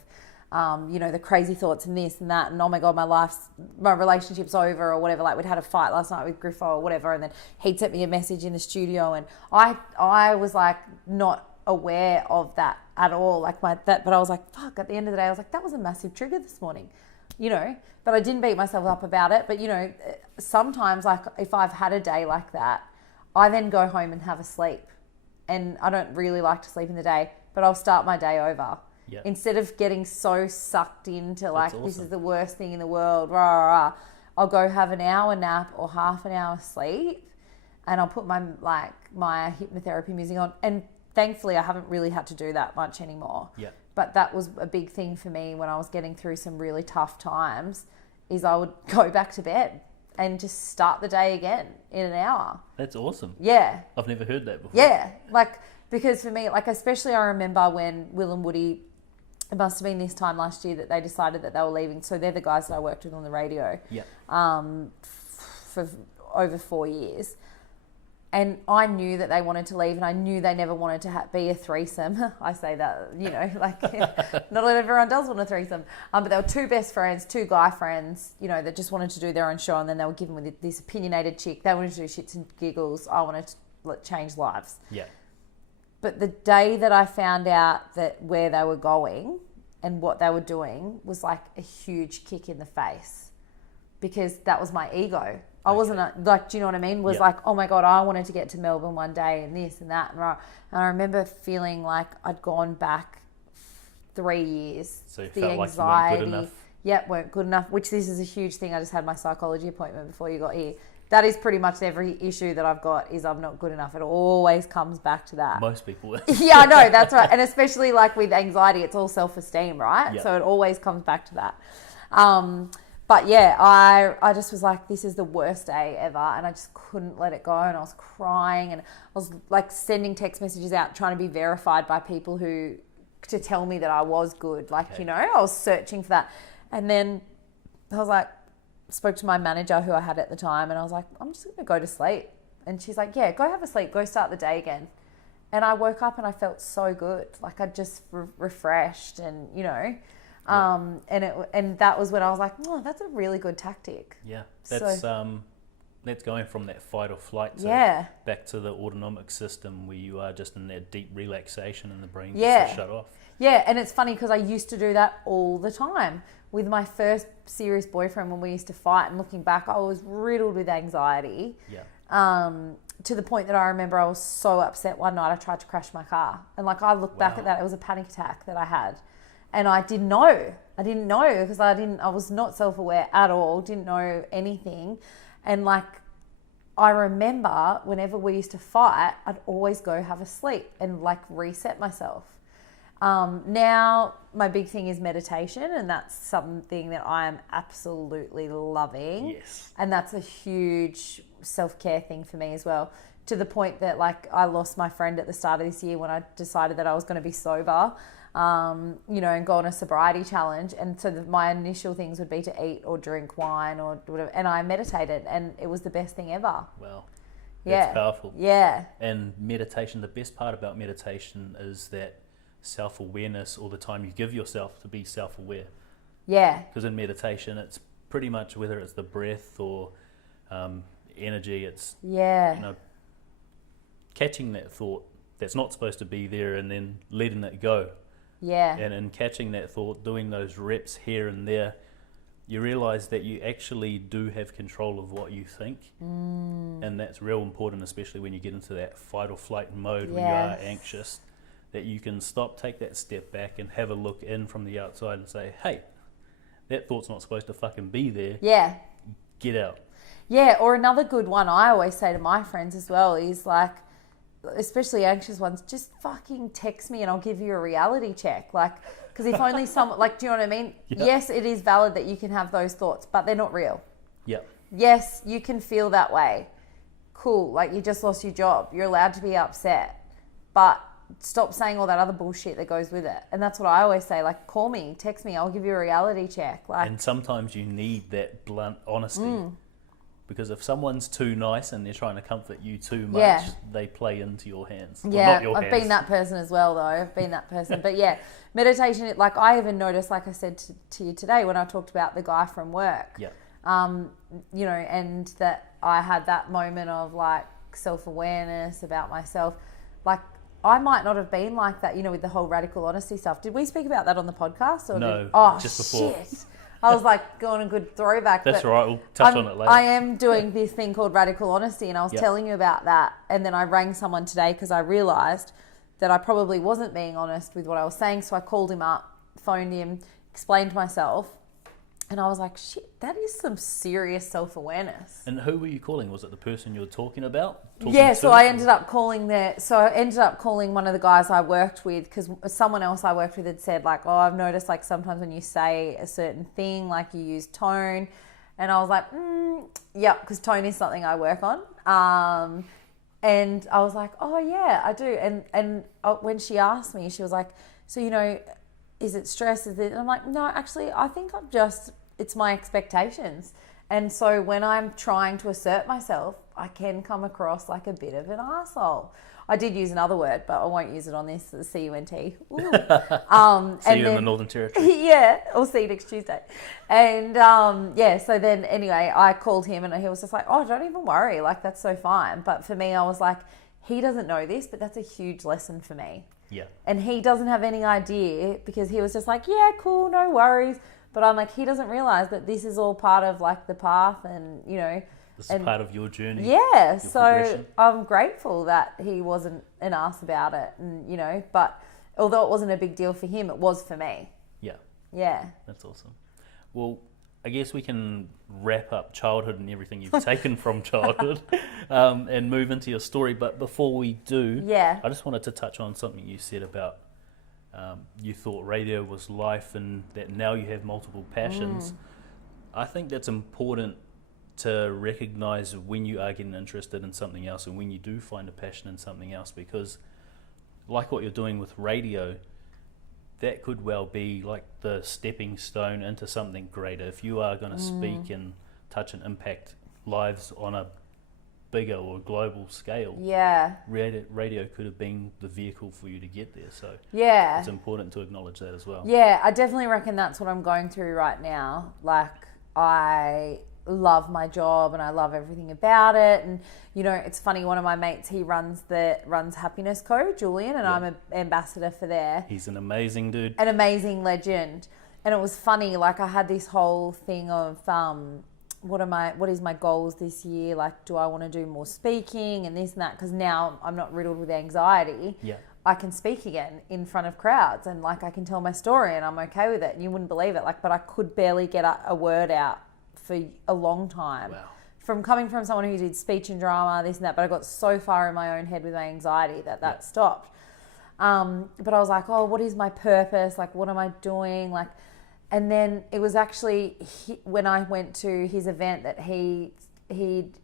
you know, the crazy thoughts and this and that, and oh my God, my relationship's over or whatever. Like, we'd had a fight last night with Griffo or whatever, and then he'd sent me a message in the studio, and I was like not aware of that at all, but I was like, fuck, at the end of the day I was like, that was a massive trigger this morning, you know, but I didn't beat myself up about it. But you know, sometimes, like, if I've had a day like that, I then go home and have a sleep, and I don't really like to sleep in the day, but I'll start my day over. Instead of getting so sucked into like, this is the worst thing in the world, rah, rah, rah, I'll go have an hour nap or half an hour sleep, and I'll put my hypnotherapy music on. And thankfully, I haven't really had to do that much anymore. Yeah. But that was a big thing for me when I was getting through some really tough times, is I would go back to bed and just start the day again in an hour. That's awesome. Yeah. I've never heard that before. Yeah. Like, because for me, like, especially I remember when Will and Woody, it must have been this time last year that they decided that they were leaving. So they're the guys that I worked with on the radio. Yeah. For over 4 years. And I knew that they wanted to leave, and I knew they never wanted to be a threesome. I say that, you know, like, not everyone does want a threesome. But they were two best friends, two guy friends, you know, that just wanted to do their own show, and then they were given with this opinionated chick. They wanted to do shits and giggles. I wanted to change lives. Yeah. But the day that I found out that where they were going and what they were doing was like a huge kick in the face, because that was my ego. I wasn't like, do you know what I mean? Was like, oh my God, I wanted to get to Melbourne one day and this and that. And I remember feeling like I'd gone back 3 years. So you felt like you weren't good enough. Yep, weren't good enough, which this is a huge thing. I just had my psychology appointment before you got here. That is pretty much every issue that I've got, is I'm not good enough. It always comes back to that. Most people. Yeah, I know, that's right. And especially like with anxiety, it's all self-esteem, right? Yep. So it always comes back to that. But yeah, I just was like, this is the worst day ever, and I just couldn't let it go, and I was crying, and I was like sending text messages out trying to be verified by people to tell me that I was good. Like, you know, I was searching for that. And then I was like, spoke to my manager who I had at the time, and I was like, I'm just going to go to sleep. And she's like, yeah, go have a sleep, go start the day again. And I woke up and I felt so good. Like, I just refreshed, and, you know, and that was when I was like, oh, that's a really good tactic. Yeah, that's going from that fight or flight to back to the autonomic system, where you are just in that deep relaxation and the brain gets to shut off. Yeah, and it's funny because I used to do that all the time with my first serious boyfriend when we used to fight. And looking back, I was riddled with anxiety. Yeah. To the point that I remember I was so upset one night I tried to crash my car. And like, I look back at that, it was a panic attack that I had. And I didn't know. I didn't know because I was not self-aware at all, didn't know anything. And like, I remember whenever we used to fight, I'd always go have a sleep and like reset myself. Now my big thing is meditation, and that's something that I am absolutely loving. Yes. And that's a huge self-care thing for me as well, to the point that like I lost my friend at the start of this year when I decided that I was going to be sober. You know, and go on a sobriety challenge. And so my initial things would be to eat or drink wine or whatever. And I meditated, and it was the best thing ever. Wow. That's powerful. Yeah. And meditation, the best part about meditation is that self-awareness, or the time you give yourself to be self-aware. Yeah. Because in meditation, it's pretty much, whether it's the breath or energy, it's, you know, catching that thought that's not supposed to be there and then letting it go. Yeah. And in catching that thought, doing those reps here and there, you realise that you actually do have control of what you think, and that's real important, especially when you get into that fight or flight mode when you are anxious, that you can stop, take that step back and have a look in from the outside and say, hey, that thought's not supposed to fucking be there. Yeah. Get out. Yeah, or another good one I always say to my friends as well is like, especially anxious ones, just fucking text me and I'll give you a reality check. Like, because if only someone, like, do you know what I mean? Yep. Yes, it is valid that you can have those thoughts, but they're not real. Yep. Yes, you can feel that way. Cool, like you just lost your job. You're allowed to be upset, but stop saying all that other bullshit that goes with it. And that's what I always say, like, call me, text me, I'll give you a reality check. Like, and sometimes you need that blunt honesty. Because if someone's too nice and they're trying to comfort you too much, they play into your hands. Yeah, well, not your I've hands. been that person as well, though. I've been that person. But yeah, meditation, like I even noticed, like I said to you today when I talked about the guy from work, you know, and that I had that moment of like self-awareness about myself. Like, I might not have been like that, you know, with the whole radical honesty stuff. Did we speak about that on the podcast? Or no, just before. Shit. I was like going a good throwback. That's all right. We'll touch on it later. I am doing this thing called radical honesty, and I was telling you about that. And then I rang someone today because I realised that I probably wasn't being honest with what I was saying. So I called him up, phoned him, explained myself. And I was like, shit, that is some serious self-awareness. And who were you calling? Was it the person you were talking about? So I ended up calling one of the guys I worked with, because someone else I worked with had said like, oh, I've noticed like sometimes when you say a certain thing, like you use tone. And I was like, yeah, because tone is something I work on. And I was like, oh yeah, I do. And when she asked me, she was like, so, you know, is it stress? Is it? And I'm like, no, actually, I think it's my expectations. And so when I'm trying to assert myself, I can come across like a bit of an arsehole. I did use another word, but I won't use it on this, the C-U-N-T. See you in the Northern Territory. Yeah, I'll see you next Tuesday. And so then anyway, I called him and he was just like, oh, don't even worry, like that's so fine. But for me, I was like, he doesn't know this, but that's a huge lesson for me. Yeah. And he doesn't have any idea, because he was just like, yeah, cool, no worries. But I'm like, he doesn't realize that this is all part of like the path, and, you know. This is part of your journey. Yeah. So I'm grateful that he wasn't an ass about it, and, you know, but although it wasn't a big deal for him, it was for me. Yeah. Yeah. That's awesome. Well, I guess we can wrap up childhood and everything you've taken from childhood and move into your story. But before we do, I just wanted to touch on something you said about you thought radio was life and that now you have multiple passions. I think that's important to recognize when you are getting interested in something else and when you do find a passion in something else, because like what you're doing with radio, that could well be like the stepping stone into something greater. If you are going to speak and touch and impact lives on a bigger or global scale, radio could have been the vehicle for you to get there. So it's important to acknowledge that as well. Yeah, I definitely reckon that's what I'm going through right now. Like, I love my job and I love everything about it. And, you know, it's funny, one of my mates, he runs Happiness Co, Julian, and I'm an ambassador for there. He's an amazing dude. An amazing legend. And it was funny, like I had this whole thing of what is my goals this year? Like, do I want to do more speaking and this and that? Because now I'm not riddled with anxiety. Yeah. I can speak again in front of crowds, and like I can tell my story and I'm okay with it. And you wouldn't believe it. Like, but I could barely get a word out for a long time. Wow. From coming from someone who did speech and drama, this and that, but I got so far in my own head with my anxiety that stopped. But I was like, oh, what is my purpose? Like, what am I doing? Like, and then it was actually when I went to his event that he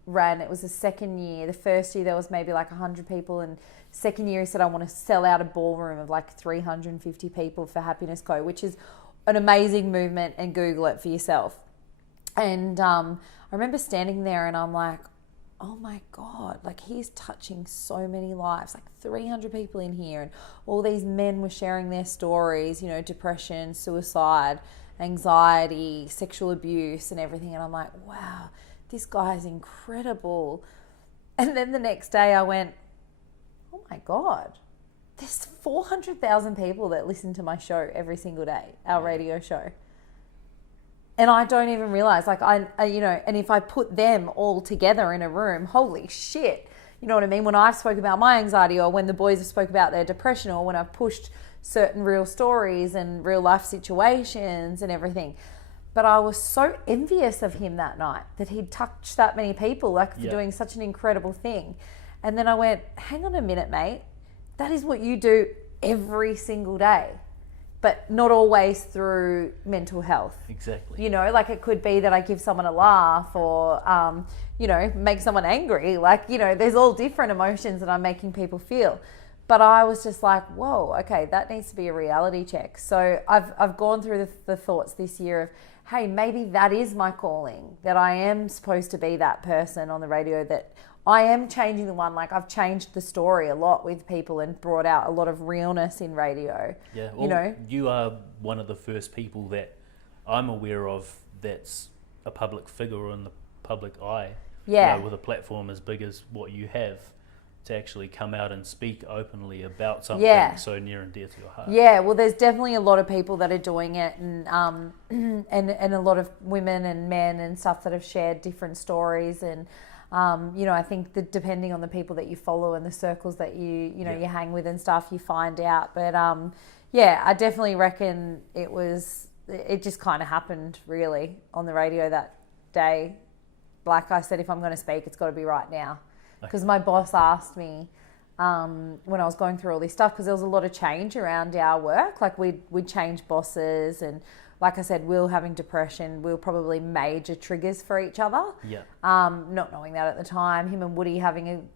ran, it was the second year. The first year there was maybe like 100 people, and second year he said, I want to sell out a ballroom of like 350 people for Happiness Co, which is an amazing movement, and Google it for yourself. And I remember standing there and I'm like, oh my God, like he's touching so many lives, like 300 people in here, and all these men were sharing their stories, you know, depression, suicide, anxiety, sexual abuse and everything. And I'm like, wow, this guy is incredible. And then the next day I went, oh my God, there's 400,000 people that listen to my show every single day, our radio show. And I don't even realize, like, and if I put them all together in a room, holy shit, you know what I mean? When I've spoke about my anxiety, or when the boys have spoke about their depression, or when I've pushed certain real stories and real life situations and everything. But I was so envious of him that night, that he'd touched that many people, like, for doing such an incredible thing. And then I went, hang on a minute, mate. That is what you do every single day, but not always through mental health. Exactly. You know, like, it could be that I give someone a laugh, or, you know, make someone angry. Like, you know, there's all different emotions that I'm making people feel. But I was just like, whoa, okay, that needs to be a reality check. So I've gone through the thoughts this year of, hey, maybe that is my calling, that I am supposed to be that person on the radio, that I am changing the one. Like, I've changed the story a lot with people and brought out a lot of realness in radio. Yeah, well, you know, you are one of the first people that I'm aware of that's a public figure in the public eye. Yeah. You know, with a platform as big as what you have, to actually come out and speak openly about something so near and dear to your heart. Yeah, well, there's definitely a lot of people that are doing it, and and a lot of women and men and stuff that have shared different stories. And you know, I think that depending on the people that you follow and the circles that you hang with and stuff, you find out. But yeah, I definitely reckon it just kind of happened really on the radio that day. Like I said, if I'm going to speak, it's got to be right now. Because my boss asked me when I was going through all this stuff, because there was a lot of change around our work. Like, we'd change bosses, and like I said, we were having depression. We were probably major triggers for each other. Yeah. Not knowing that at the time. Him and Woody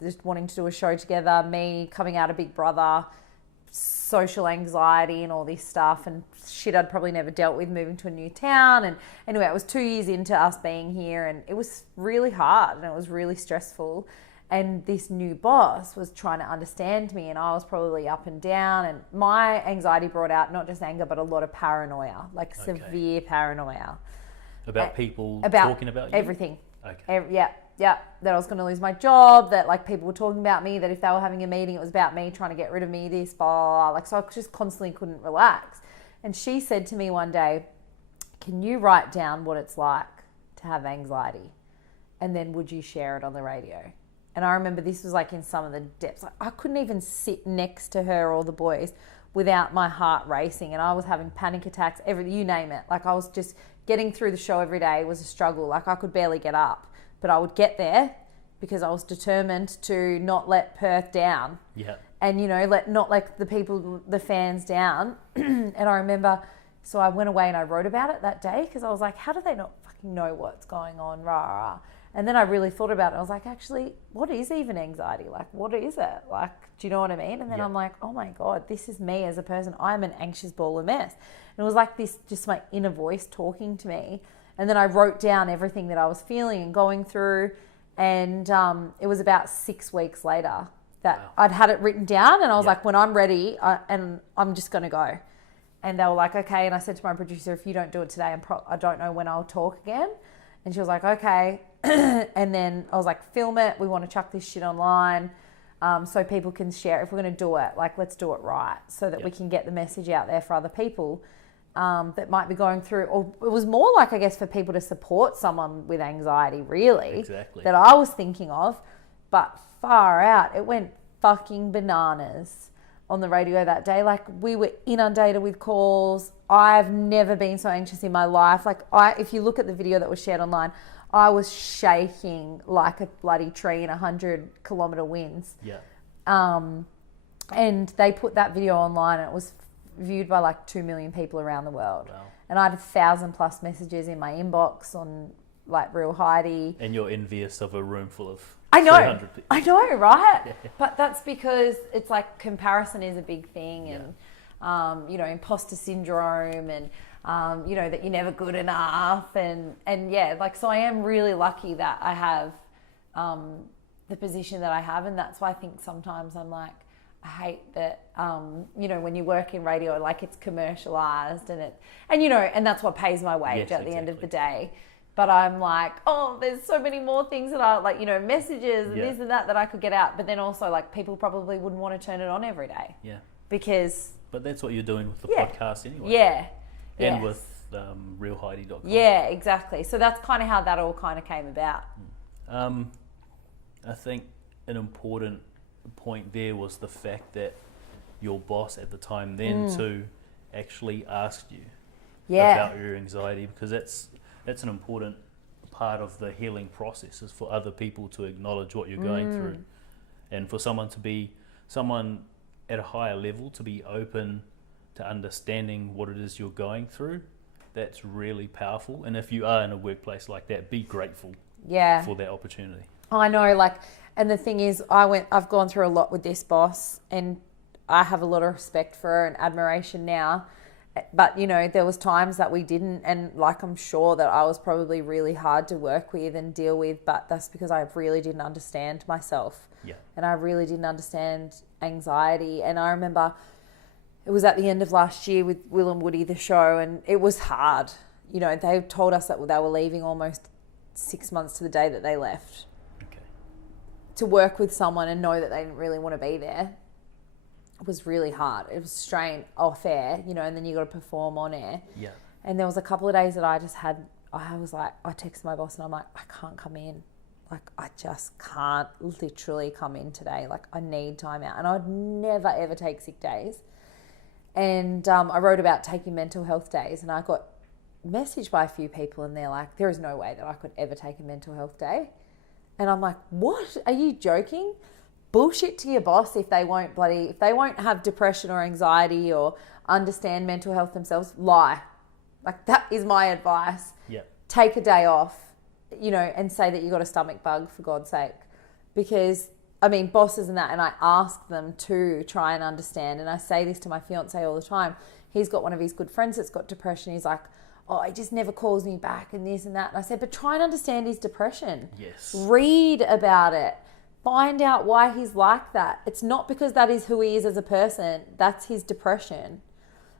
just wanting to do a show together. Me coming out of Big Brother, social anxiety and all this stuff, and shit I'd probably never dealt with, moving to a new town. And anyway, it was 2 years into us being here, and it was really hard and it was really stressful. And this new boss was trying to understand me, and I was probably up and down, and my anxiety brought out not just anger, but a lot of paranoia, like severe paranoia. About people talking about you? Everything. Okay. Yeah. That I was going to lose my job, that, like, people were talking about me, that if they were having a meeting, it was about me trying to get rid of me, this, blah, blah, blah. Like, so I just constantly couldn't relax. And she said to me one day, can you write down what it's like to have anxiety? And then would you share it on the radio? And I remember this was like in some of the depths. Like, I couldn't even sit next to her or the boys without my heart racing, and I was having panic attacks, you name it. Like, I was just getting through the show every day was a struggle. Like, I could barely get up, but I would get there because I was determined to not let Perth down. Yeah. And, you know, not let the fans down. And I remember, so I went away and I wrote about it that day, because I was like, how do they not fucking know what's going on? Rah, rah. And then I really thought about it. I was like, actually, what is even anxiety? Like, what is it? Like, do you know what I mean? And then I'm like, oh my God, this is me as a person. I'm an anxious ball of mess. And it was like this, just my inner voice talking to me. And then I wrote down everything that I was feeling and going through. And it was about 6 weeks later that I'd had it written down. And I was like, when I'm ready, and I'm just going to go. And they were like, okay. And I said to my producer, if you don't do it today, I don't know when I'll talk again. And she was like, okay. And then I was like, film it. We want to chuck this shit online so people can share. If we're going to do it, like, let's do it right, so that we can get the message out there for other people that might be going through. Or it was more like, I guess, for people to support someone with anxiety, really. Exactly. That I was thinking of. But far out, it went fucking bananas on the radio that day. Like, we were inundated with calls. I've never been so anxious in my life. Like, if you look at the video that was shared online, I was shaking like a bloody tree in 100-kilometer winds. Yeah. And they put that video online, and it was viewed by like 2 million people around the world. Wow. And I had 1,000+ messages in my inbox on, like, Real Heidi. And you're envious of a room full of I know, 300 people. I know, right? Yeah. But that's because it's like comparison is a big thing, and you know, imposter syndrome, and you know, that you're never good enough, and yeah, like, so I am really lucky that I have the position that I have, and that's why I think sometimes I'm like, I hate that you know, when you work in radio, like, it's commercialized, and you know, and that's what pays my wage at the end of the day. But I'm like, oh, there's so many more things that I, like, you know, messages and this and that I could get out. But then also, like, people probably wouldn't want to turn it on every day. Yeah. Because... But that's what you're doing with the podcast anyway. Yeah. And with realheidi.com. Yeah, exactly. So that's kind of how that all kind of came about. I think an important point there was the fact that your boss at the time then too actually asked you about your anxiety, because that's an important part of the healing process, is for other people to acknowledge what you're going through, and for someone at a higher level to be open to understanding what it is you're going through. That's really powerful. And if you are in a workplace like that, be grateful for that opportunity. I know, and the thing is, I've gone through a lot with this boss, and I have a lot of respect for her and admiration now. But, there was times that we didn't, and I'm sure that I was probably really hard to work with and deal with, but that's because I really didn't understand myself. Yeah. And I really didn't understand anxiety. And I remember it was at the end of last year with Will and Woody, the show, and it was hard. They told us that they were leaving almost 6 months to the day that they left. Okay. To work with someone and know that they didn't really want to be there. It was really hard. It was strain off air, and then you got to perform on air. Yeah. And there was a couple of days that I was like, I texted my boss and I'm like, I can't come in. I just can't literally come in today. I need time out. And I would never, ever take sick days. And I wrote about taking mental health days, and I got messaged by a few people, and they're like, there is no way that I could ever take a mental health day. And I'm like, what? Are you joking? Bullshit to your boss if they won't have depression or anxiety or understand mental health themselves. Lie. That is my advice. Yeah. Take a day off, and say that you got a stomach bug, for God's sake. Because, bosses and that, and I ask them to try and understand, and I say this to my fiance all the time. He's got one of his good friends that's got depression. He's like, oh, he just never calls me back and this and that. And I said, but try and understand his depression. Yes. Read about it. Find out why he's like that. It's not because that is who he is as a person. That's his depression,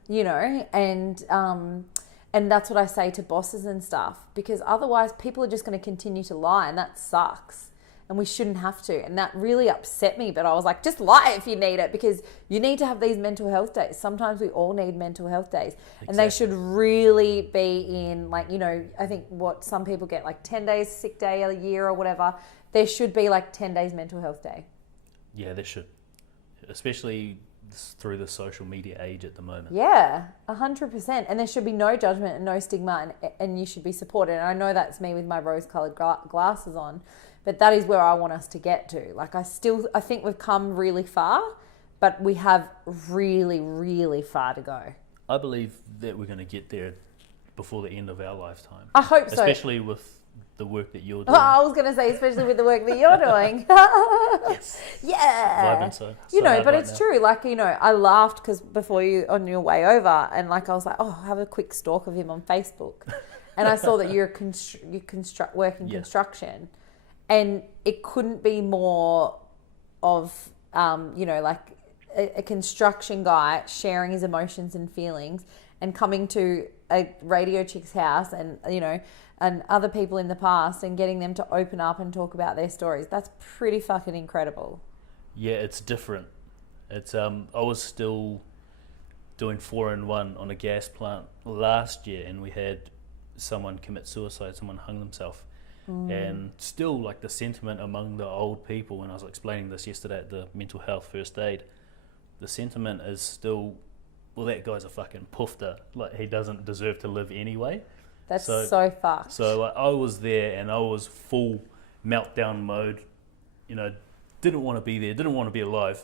and that's what I say to bosses and stuff, because otherwise people are just going to continue to lie, and that sucks, and we shouldn't have to. And that really upset me, but I was like, just lie if you need it, because you need to have these mental health days. Sometimes we all need mental health days. Exactly. And they should really be in I think what some people get 10 days sick day a year or whatever. There should be 10 days mental health day. Yeah, there should. Especially through the social media age at the moment. Yeah, 100%. And there should be no judgment and no stigma, and you should be supported. And I know that's me with my rose-coloured glasses on, but that is where I want us to get to. I think we've come really far, but we have really, really far to go. I believe that we're going to get there before the end of our lifetime. I hope so. Especially with the work that you're doing. I was going to say, especially with the work that you're doing. Yes. Yeah. Vibing so but right it's now. true. I laughed because before on your way over, and I was like, oh, have a quick stalk of him on Facebook. And I saw that you're working construction. And it couldn't be more of, a construction guy sharing his emotions and feelings and coming to a radio chick's house and, and other people in the past and getting them to open up and talk about their stories. That's pretty fucking incredible. Yeah, it's different. It's I was still doing 4-in-1 on a gas plant last year, and we had someone commit suicide, someone hung themselves. And still the sentiment among the old people, when I was explaining this yesterday at the mental health first aid, the sentiment is still, well, that guy's a fucking poofter. He doesn't deserve to live anyway. That's so fucked. So I was there, and I was full meltdown mode. Didn't want to be there, didn't want to be alive.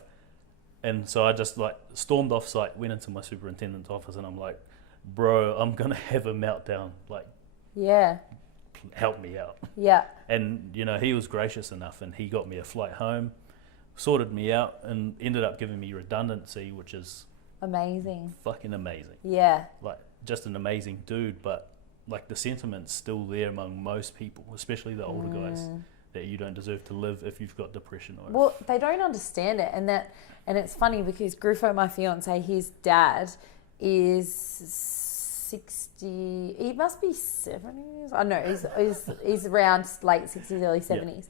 And so I just stormed off site, went into my superintendent's office, and I'm like, bro, I'm going to have a meltdown. Yeah. Help me out. Yeah. And, he was gracious enough, and he got me a flight home, sorted me out, and ended up giving me redundancy, which is amazing. Fucking amazing. Yeah. Just an amazing dude, but the sentiment's still there among most people, especially the older guys, that you don't deserve to live if you've got depression. Well, they don't understand it, and it's funny because Gruffo, my fiance, his dad is 60. He must be 70s. I know he's around late 60s, early 70s, yep.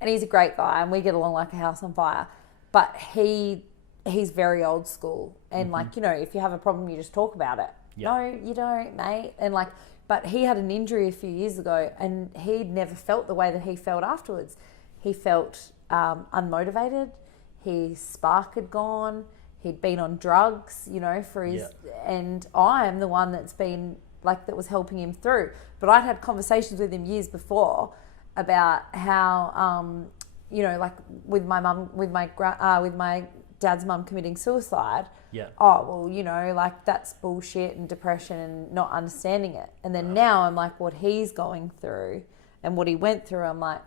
And he's a great guy, and we get along like a house on fire. But he's very old school, and if you have a problem, you just talk about it. No, you don't, mate. And like, but he had an injury a few years ago, and he'd never felt the way that he felt afterwards. He felt unmotivated. His spark had gone. He'd been on drugs, for his, and I am the one that's been like, that was helping him through. But I'd had conversations with him years before about how, like with my mum, with my dad's mum committing suicide. Yeah. Oh, well, like that's bullshit and depression and not understanding it. And then now I'm like, what he's going through and what he went through, I'm like,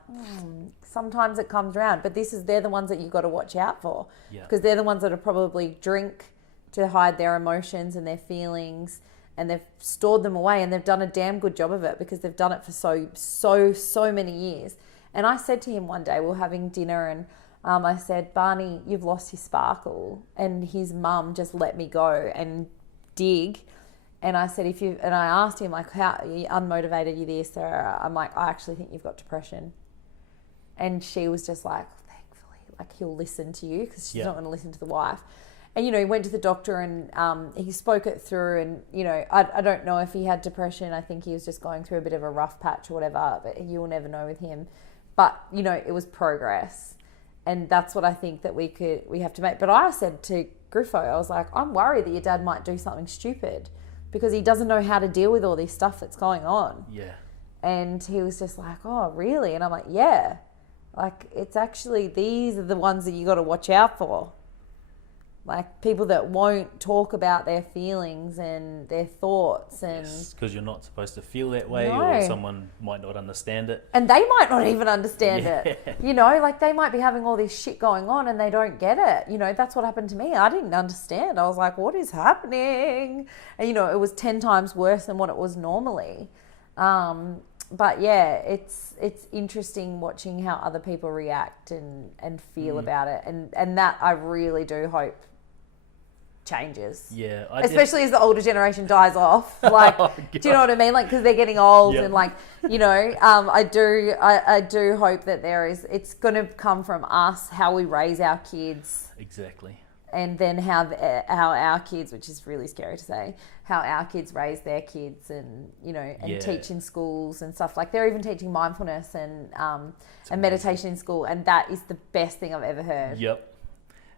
sometimes it comes around. But they're the ones that you've got to watch out for. Because they're the ones that are probably drink to hide their emotions and their feelings, and they've stored them away, and they've done a damn good job of it because they've done it for so many years. And I said to him one day, we were having dinner, and I said, Barney, you've lost your sparkle. And his mum just let me go and dig. And I said, and I asked him, like, how unmotivated you this, Sarah? I'm like, I actually think you've got depression. And she was just like, thankfully, like, he'll listen to you, because she's not going to listen to the wife. And, he went to the doctor, and he spoke it through, and, I don't know if he had depression. I think he was just going through a bit of a rough patch or whatever, but you'll never know with him. But, it was progress. And that's what I think that we have to make. But I said to Griffo, I was like, I'm worried that your dad might do something stupid because he doesn't know how to deal with all this stuff that's going on. Yeah. And he was just like, oh, really? And I'm like, yeah. Like, it's actually, these are the ones that you got to watch out for. Like, people that won't talk about their feelings and their thoughts. And because you're not supposed to feel that way, or someone might not understand it. And they might not even understand it. Like, they might be having all this shit going on and they don't get it. That's what happened to me. I didn't understand. I was like, what is happening? And, it was 10 times worse than what it was normally. But yeah, it's interesting watching how other people react and feel about it. And that I really do hope changes. Yeah. Especially as the older generation dies off. Like, do you know what I mean? Like, because they're getting old and like, I do hope that it's going to come from us, how we raise our kids. Exactly. And then how our kids, which is really scary to say, how our kids raise their kids, and teach in schools and stuff. Like, they're even teaching mindfulness and meditation in school, and that is the best thing I've ever heard. Yep.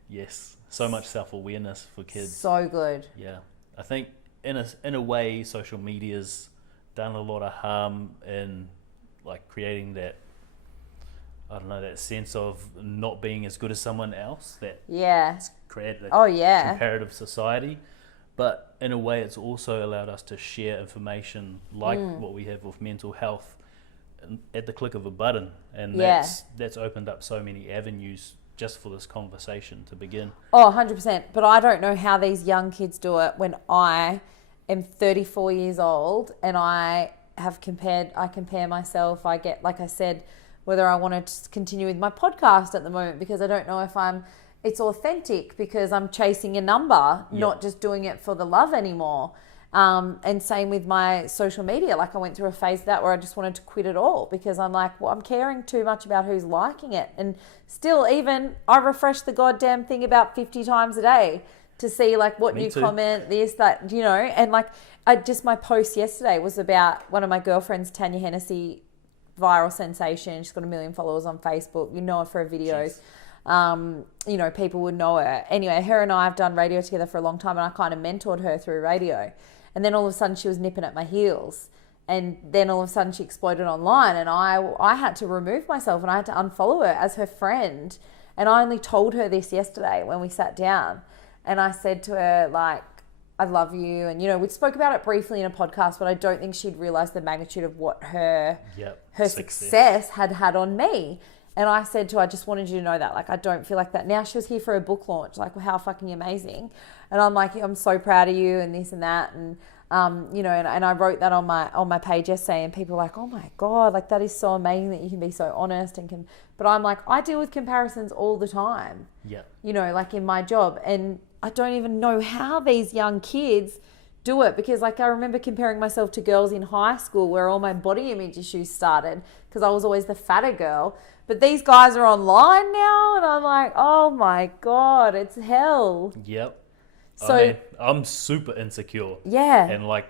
Yes. So much self-awareness for kids. So good. Yeah. I think in a way, social media's done a lot of harm in like creating that, I don't know, that sense of not being as good as someone else. It's created a comparative society. But in a way, it's also allowed us to share information like what we have with mental health at the click of a button. And that's opened up so many avenues just for this conversation to begin. Oh, 100%. But I don't know how these young kids do it when I am 34 years old and I compare myself. I get, like I said, whether I want to continue with my podcast at the moment, because I don't know if it's authentic, because I'm chasing a number, not just doing it for the love anymore. And same with my social media. Like, I went through a phase of that where I just wanted to quit it all, because I'm like, well, I'm caring too much about who's liking it. And still, even I refresh the goddamn thing about 50 times a day to see like what new comment, this, that, and like my post yesterday was about one of my girlfriends, Tanya Hennessy, viral sensation. She's got 1 million followers on Facebook. You know her for her videos. People would know her. Anyway, her and I have done radio together for a long time, and I kind of mentored her through radio. And then all of a sudden she was nipping at my heels. And then all of a sudden she exploded online, and I had to remove myself, and I had to unfollow her as her friend. And I only told her this yesterday when we sat down. And I said to her, like, I love you. And, we spoke about it briefly in a podcast, but I don't think she'd realised the magnitude of what her success had on me. And I said to her, I just wanted you to know that. Like, I don't feel like that. Now she was here for a book launch. Like, well, how fucking amazing. And I'm like, I'm so proud of you and this and that. And, and I wrote that on my page yesterday, and people were like, oh my God, like, that is so amazing that you can be so honest. But I'm like, I deal with comparisons all the time. Yeah. Like in my job. And I don't even know how these young kids do it, because like I remember comparing myself to girls in high school where all my body image issues started, because I was always the fatter girl. But these guys are online now, and I'm like, oh my God, it's hell. Yep. So I mean, I'm super insecure. yeah. And like,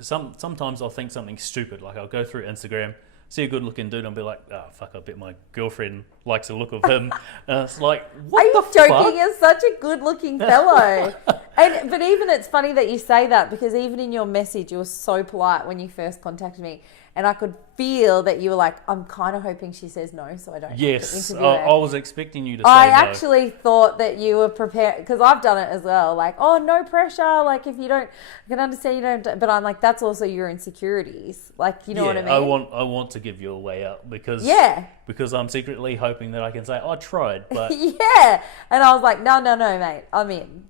sometimes I'll think something stupid. Like I'll go through Instagram, see a good looking dude, and I'll be like, oh fuck, I bet my girlfriend likes the look of him. And it's like, what Are you the joking? fuck? You're such a good-looking fellow. But even it's funny that you say that, because even in your message, you were so polite when you first contacted me, and I could feel that you were like, I'm kind of hoping she says no, so I don't have to Yes, interview her. I was expecting you to say I no. actually thought that you were prepared, because I've done it as well. Like, oh, no pressure. Like, if you don't, I can understand you don't. But I'm like, that's also your insecurities. Like, you know what I mean? I want to give you a way out because I'm secretly hoping that I can say I tried, but yeah. And I was like, no, mate, I'm in.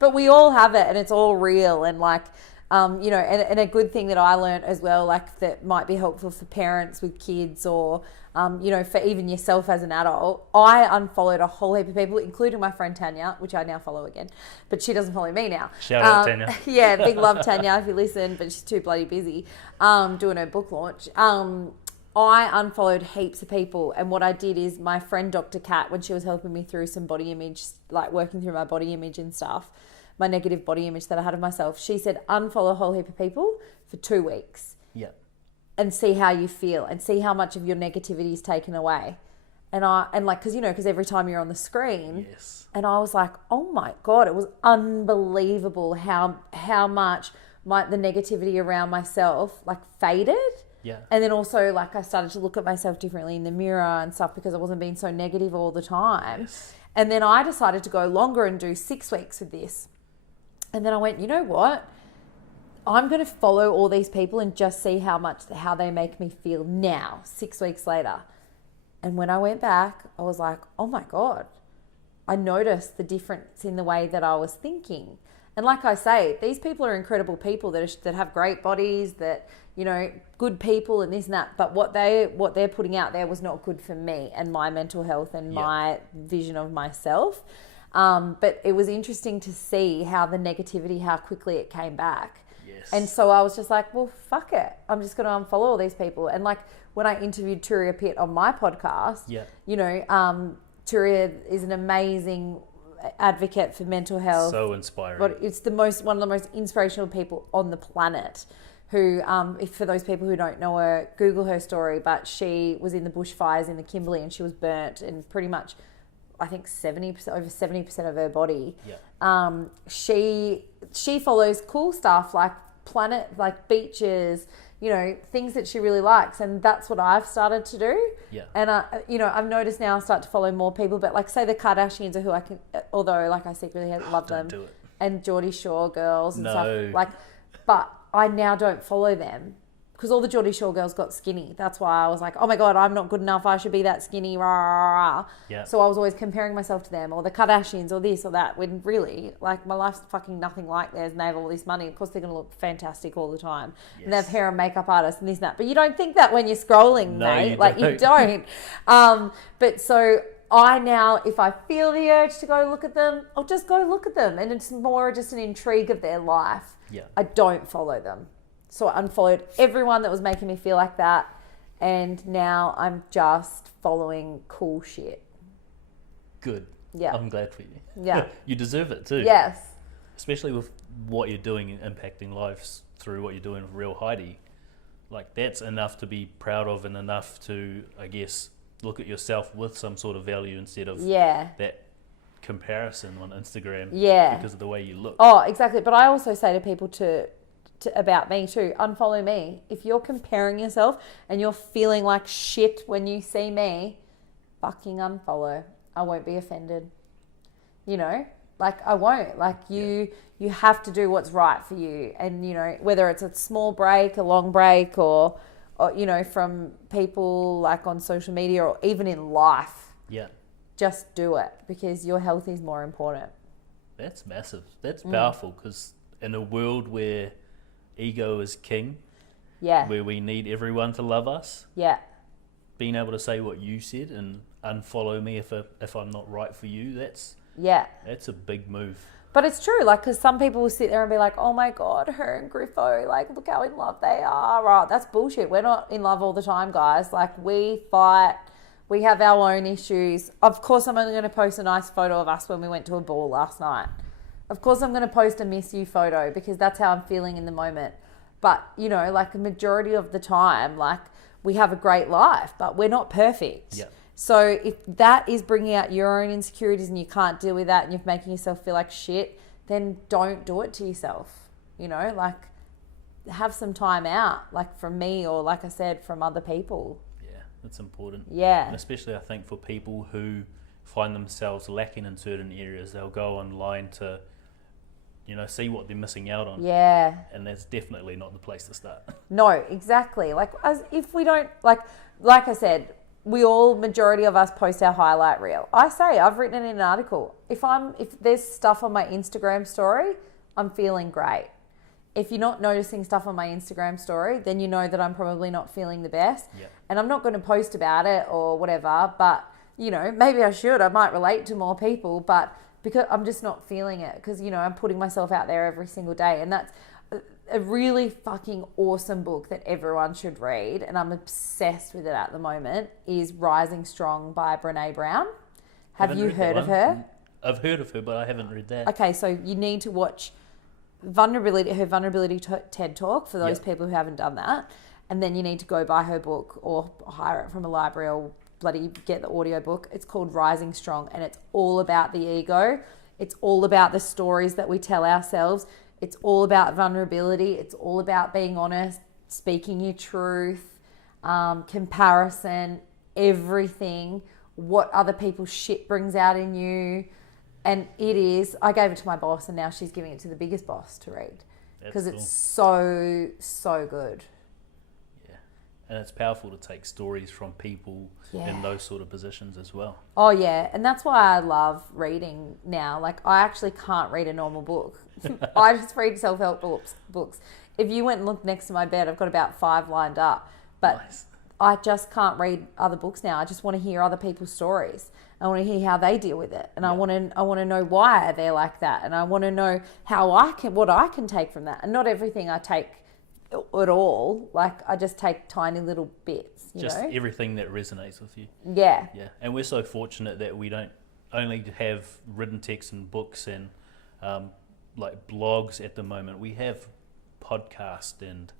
But we all have it, and it's all real, and like. You know, and a good thing that I learned as well, like that might be helpful for parents with kids, or, you know, for even yourself as an adult. I unfollowed a whole heap of people, including my friend Tanya, which I now follow again, but she doesn't follow me now. Shout out Tanya. Yeah, big love Tanya if you listen, but she's too bloody busy doing her book launch. I unfollowed heaps of people, and what I did is my friend Dr. Kat, when she was helping me through some body image, like working through my body image and stuff, my negative body image that I had of myself, she said unfollow a whole heap of people for 2 weeks. Yeah. And see how you feel, and see how much of your negativity is taken away. And like, because, you know, because every time you're on the screen, Yes. and I was like, oh my God, it was unbelievable how much the negativity around myself like faded. Yeah. And then also, like, I started to look at myself differently in the mirror and stuff, because I wasn't being so negative all the time. Yes. And then I decided to go longer and do 6 weeks with this. And then I went, you know what? I'm going to follow all these people and just see how they make me feel now, 6 weeks later. And when I went back, I was like, oh my God, I noticed the difference in the way that I was thinking. And like I say, these people are incredible people that have great bodies, that, you know, good people and this and that. But what they're putting out there was not good for me and my mental health and my vision of myself. But it was interesting to see how the negativity, how quickly it came back. Yes. And so I was just like, well, fuck it. I'm just going to unfollow all these people. And like when I interviewed Turia Pitt on my podcast, you know, Turia is an amazing advocate for mental health. So inspiring. But it's one of the most inspirational people on the planet. Who, for those people who don't know her, Google her story. But she was in the bushfires in the Kimberley, and she was burnt, and pretty much, I think over 70% of her body. Yeah. She follows cool stuff like like beaches, you know, things that she really likes, and that's what I've started to do. Yeah. And you know, I've noticed now I start to follow more people, but like say the Kardashians are who I can, although like I secretly love them, do it. And Geordie Shore girls and No. stuff like, but I now don't follow them. Because all the Geordie Shore girls got skinny. That's why I was like, oh my God, I'm not good enough. I should be that skinny. Rah, rah, rah. Yeah. So I was always comparing myself to them, or the Kardashians, or this or that. When really, like, my life's fucking nothing like theirs, and they have all this money. Of course, they're going to look fantastic all the time. Yes. And they have hair and makeup artists and this and that. But you don't think that when you're scrolling, No, mate. you Like, don't. you don't. But so I now, if I feel the urge to go look at them, I'll just go look at them. And it's more just an intrigue of their life. Yeah. I don't follow them. So I unfollowed everyone that was making me feel like that. And now I'm just following cool shit. Good. Yeah. I'm glad for you. Yeah. You deserve it too. Yes. Especially with what you're doing and impacting lives through what you're doing with Real Heidi. Like, that's enough to be proud of, and enough to, I guess, look at yourself with some sort of value instead of that comparison on Instagram because of the way you look. Oh, exactly. But I also say to people about me too, unfollow me. If you're comparing yourself and you're feeling like shit when you see me, fucking unfollow. I won't be offended. You know, like I won't. Like you have to do what's right for you. And you know, whether it's a small break, a long break, or you know, from people like on social media or even in life. Yeah. Just do it, because your health is more important. That's massive. That's powerful, because in a world where ego is king, where we need everyone to love us, being able to say what you said and unfollow me if I'm not right for you, that's a big move. But it's true, like, because some people will sit there and be like, oh my God, her and Griffo, like, look how in love they are. Right, that's bullshit. We're not in love all the time, guys. Like, we fight, We have our own issues. Of course, I'm only going to post a nice photo of us when we went to a ball last night. Of course, I'm going to post a miss you photo because that's how I'm feeling in the moment. But, you know, like the majority of the time, like we have a great life, but we're not perfect. Yep. So if that is bringing out your own insecurities and you can't deal with that and you're making yourself feel like shit, then don't do it to yourself. You know, like have some time out, like from me or like I said, from other people. Yeah, that's important. Yeah. And especially I think for people who find themselves lacking in certain areas, they'll go online to, you know, see what they're missing out on. Yeah. And that's definitely not the place to start. No, exactly. Like as if we don't, like I said, majority of us post our highlight reel. I say, I've written it in an article. If there's stuff on my Instagram story, I'm feeling great. If you're not noticing stuff on my Instagram story, then you know that I'm probably not feeling the best. Yep. And I'm not going to post about it or whatever, but, you know, maybe I should. I might relate to more people, but because I'm just not feeling it because, you know, I'm putting myself out there every single day. And that's a really fucking awesome book that everyone should read, and I'm obsessed with it at the moment, is Rising Strong by Brené Brown. Have you heard of her? I've heard of her, but I haven't read that. Okay, so you need to watch her vulnerability TED Talk for those people who haven't done that. And then you need to go buy her book or hire it from a library or bloody get the audio book. It's called Rising Strong, and it's all about the ego. It's all about the stories that we tell ourselves. It's all about vulnerability. It's all about being honest, speaking your truth, comparison, everything, what other people's shit brings out in you. And I gave it to my boss and now she's giving it to the biggest boss to read because it's so, so good. Yeah. And it's powerful to take stories from people in those sort of positions as well. Oh, yeah. And that's why I love reading now. Like, I actually can't read a normal book. I just read self-help books. If you went and looked next to my bed, I've got about 5 lined up. But Nice. I just can't read other books now. I just want to hear other people's stories. I want to hear how they deal with it. And I want to know why they're like that. And I want to know what I can take from that. And not everything I take at all. Like, I just take tiny little bits, you know? Everything that resonates with you. Yeah. Yeah. And we're so fortunate that we don't only have written text and books and like blogs at the moment. We have podcast and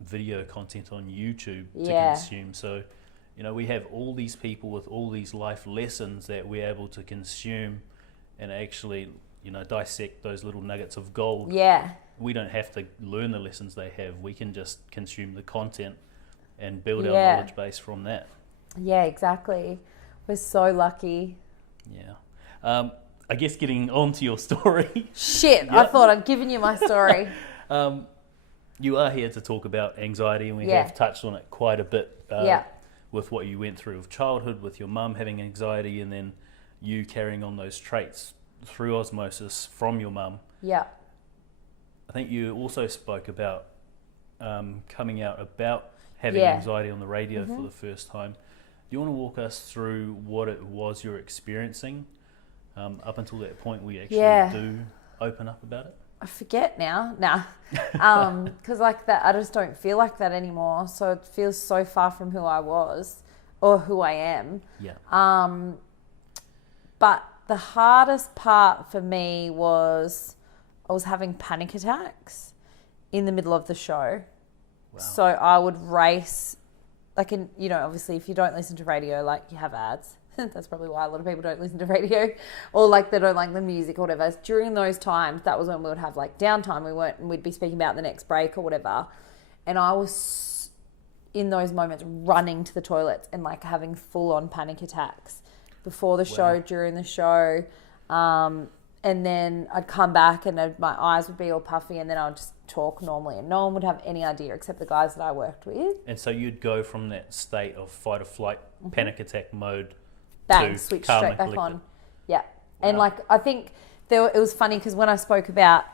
video content on YouTube to consume. So, you know, we have all these people with all these life lessons that we're able to consume and actually, you know, dissect those little nuggets of gold. Yeah. We don't have to learn the lessons they have. We can just consume the content and build our knowledge base from that. Yeah, exactly. We're so lucky. Yeah. I guess getting on to your story. Shit, I thought I'd given you my story. You are here to talk about anxiety, and we have touched on it quite a bit with what you went through with childhood, with your mum having anxiety, and then you carrying on those traits through osmosis from your mum. Yeah. I think you also spoke about coming out about having anxiety on the radio for the first time. Do you want to walk us through what it was you're experiencing up until that point where you actually do open up about it? I forget now. Because like that, I just don't feel like that anymore. So it feels so far from who I was or who I am. Yeah. But the hardest part for me was I was having panic attacks in the middle of the show. Wow. So I would race, like, you know, obviously if you don't listen to radio, like, you have ads. That's probably why a lot of people don't listen to radio, or like they don't like the music or whatever. During those times, that was when we would have like downtime. We'd be speaking about the next break or whatever. And I was in those moments running to the toilets and like having full on panic attacks before the show, during the show. And then I'd come back and my eyes would be all puffy, and then I would just talk normally, and no one would have any idea except the guys that I worked with. And so you'd go from that state of fight or flight, panic attack mode, bang, switch straight back on. Yeah. Wow. And like, I think it was funny because when I spoke about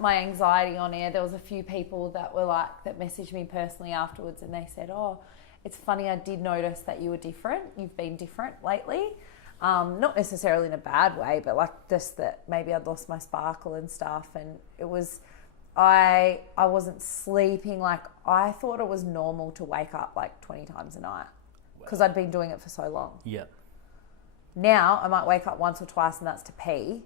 my anxiety on air, there was a few people that messaged me personally afterwards, and they said, "Oh, it's funny, I did notice that you were different. You've been different lately." Not necessarily in a bad way, but like just that maybe I'd lost my sparkle and stuff. And it was I wasn't sleeping. Like, I thought it was normal to wake up like 20 times a night because I'd been doing it for so long. Yeah. Now I might wake up once or twice and that's to pee,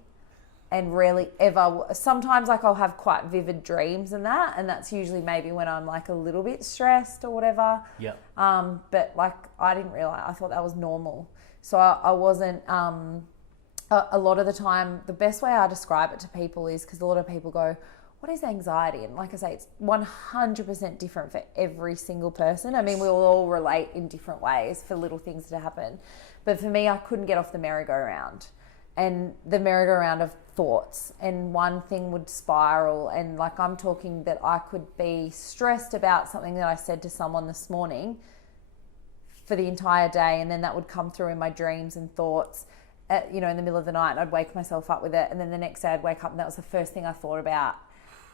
and rarely ever. Sometimes like I'll have quite vivid dreams and that's usually maybe when I'm like a little bit stressed or whatever. Yeah. But like I didn't realize, I thought that was normal. So I wasn't, a lot of the time, the best way I describe it to people is, because a lot of people go, what is anxiety? And like I say, it's 100% different for every single person. I mean, we'll all relate in different ways for little things to happen. But for me, I couldn't get off the merry-go-round. And the merry-go-round of thoughts. And one thing would spiral. And like I'm talking that I could be stressed about something that I said to someone this morning for the entire day. And then that would come through in my dreams and thoughts, in the middle of the night. And I'd wake myself up with it. And then the next day I'd wake up and that was the first thing I thought about.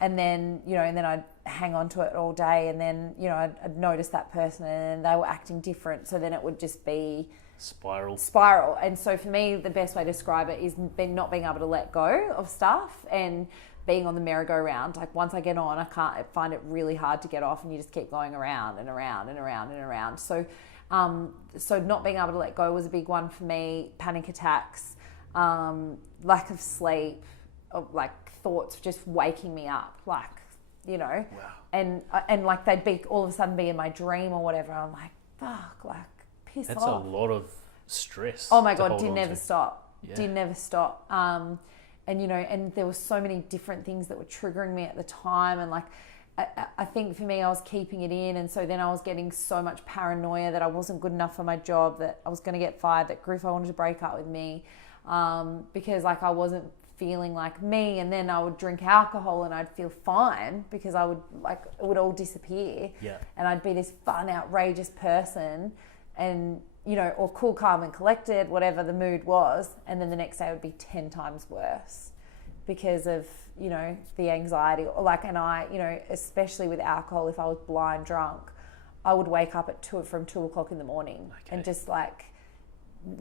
And then, and then I'd hang on to it all day. And then, I'd notice that person and they were acting different. So then it would just be spiral. And so for me, the best way to describe it is not being able to let go of stuff and being on the merry-go-round. Like once I get on, I find it really hard to get off, and you just keep going around and around and around and around. So, so not being able to let go was a big one for me. Panic attacks, lack of sleep, like thoughts just waking me up, like, Wow. and like they'd be all of a sudden be in my dream or whatever. I'm like, fuck, like piss That's off. a lot of stress. Oh my God, did never stop. Yeah. Did never stop. And and there were so many different things that were triggering me at the time. And like, I think for me, I was keeping it in. And so then I was getting so much paranoia that I wasn't good enough for my job, that I was going to get fired, that Griffo wanted to break up with me, because like I wasn't feeling like me. And then I would drink alcohol and I'd feel fine because I would like, it would all disappear. Yeah. And I'd be this fun, outrageous person, and or cool, calm and collected, whatever the mood was. And then the next day would be 10 times worse because of, the anxiety. Or like, and I, especially with alcohol, if I was blind drunk, I would wake up at 2 o'clock in the morning. Okay. And just like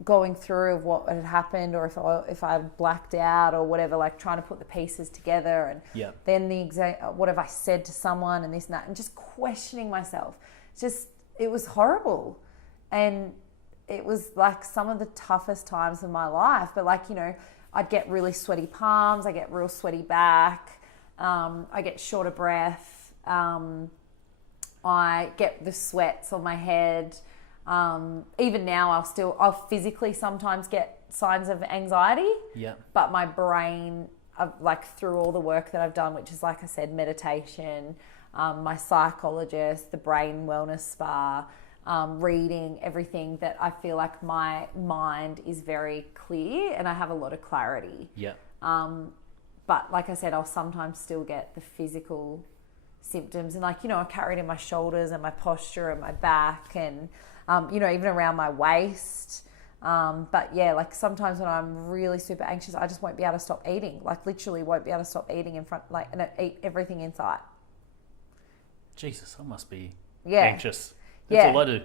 going through of what had happened, or if I blacked out or whatever, like trying to put the pieces together, and then what have I said to someone and this and that, and just questioning myself. It was horrible. And it was like some of the toughest times of my life. But like, I'd get really sweaty palms, I get real sweaty back, I get short of breath, I get the sweats on my head. Even now I'll physically sometimes get signs of anxiety. Yeah. But my brain, like through all the work that I've done, which is like I said, meditation, my psychologist, the brain wellness spa, reading, everything, that I feel like my mind is very clear and I have a lot of clarity. Yeah. But like I said, I'll sometimes still get the physical symptoms, and like, I carry it in my shoulders and my posture and my back, and even around my waist. But yeah, like sometimes when I'm really super anxious, I just won't be able to stop eating. Like literally won't be able to stop eating and I eat everything in sight. Jesus, I must be anxious. That's all I do.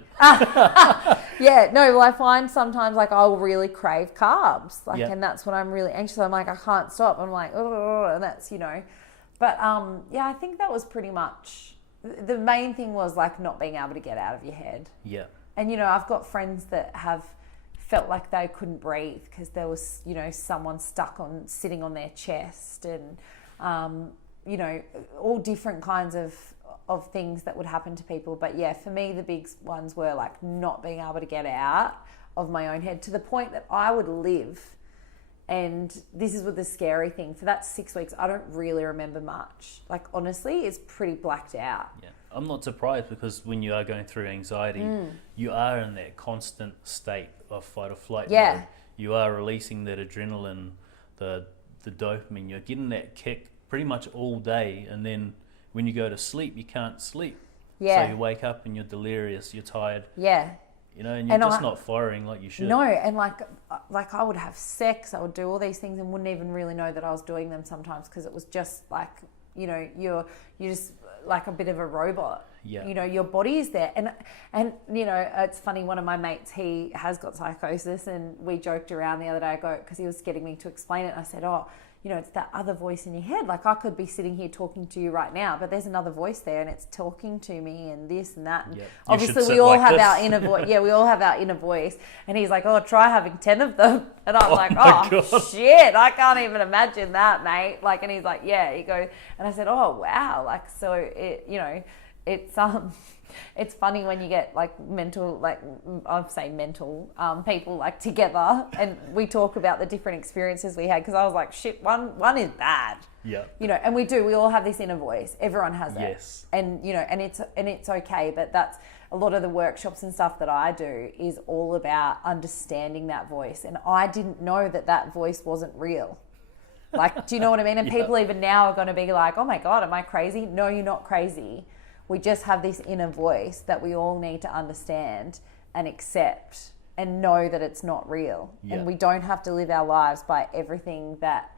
Yeah, no, well, I find sometimes like I'll really crave carbs, like, and that's when I'm really anxious. I'm like, I can't stop. I'm like, oh, and that's, but I think that was pretty much the main thing, was like not being able to get out of your head. Yeah. And, I've got friends that have felt like they couldn't breathe because there was, someone sitting on their chest, and, all different kinds of things that would happen to people. But yeah, for me, the big ones were like not being able to get out of my own head, to the point that I would live, and this is what the scary thing, for that 6 weeks, I don't really remember much. Like honestly, it's pretty blacked out. Yeah. I'm not surprised, because when you are going through anxiety, you are in that constant state of fight or flight mode. You are releasing that adrenaline, the dopamine. You're getting that kick pretty much all day, and then when you go to sleep, you can't sleep. Yeah. So you wake up and you're delirious, you're tired. Yeah. And you're just not firing like you should. No, and like I would have sex, I would do all these things and wouldn't even really know that I was doing them sometimes, because it was just like, you're just like a bit of a robot. Yeah. You know, your body is there. And you know, it's funny, one of my mates, he has got psychosis, and we joked around the other day, because he was getting me to explain it. And I said, oh, you know, it's that other voice in your head. Like, I could be sitting here talking to you right now, but there's another voice there, and it's talking to me and this and that. And yep. obviously we all have our inner voice. Yeah, we all have our inner voice. And he's like, oh, try having 10 of them. And I'm like, oh, God. shit, I can't even imagine that, mate. Like, and he's like, yeah, he goes, and I said, oh, wow. Like, so it, you know, it's funny when you get like mental, like I'd say mental people like together, and we talk about the different experiences we had, because I was like, shit, one is bad. Yeah. You know, and we all have this inner voice. Everyone has it. Yes. And you know, and it's okay, but that's a lot of the workshops and stuff that I do is all about understanding that voice. And I didn't know that voice wasn't real. Like, do you know what I mean? And people even now are going to be like, oh my God, am I crazy? No, you're not crazy. We just have this inner voice that we all need to understand and accept and know that it's not real. Yeah. And we don't have to live our lives by everything that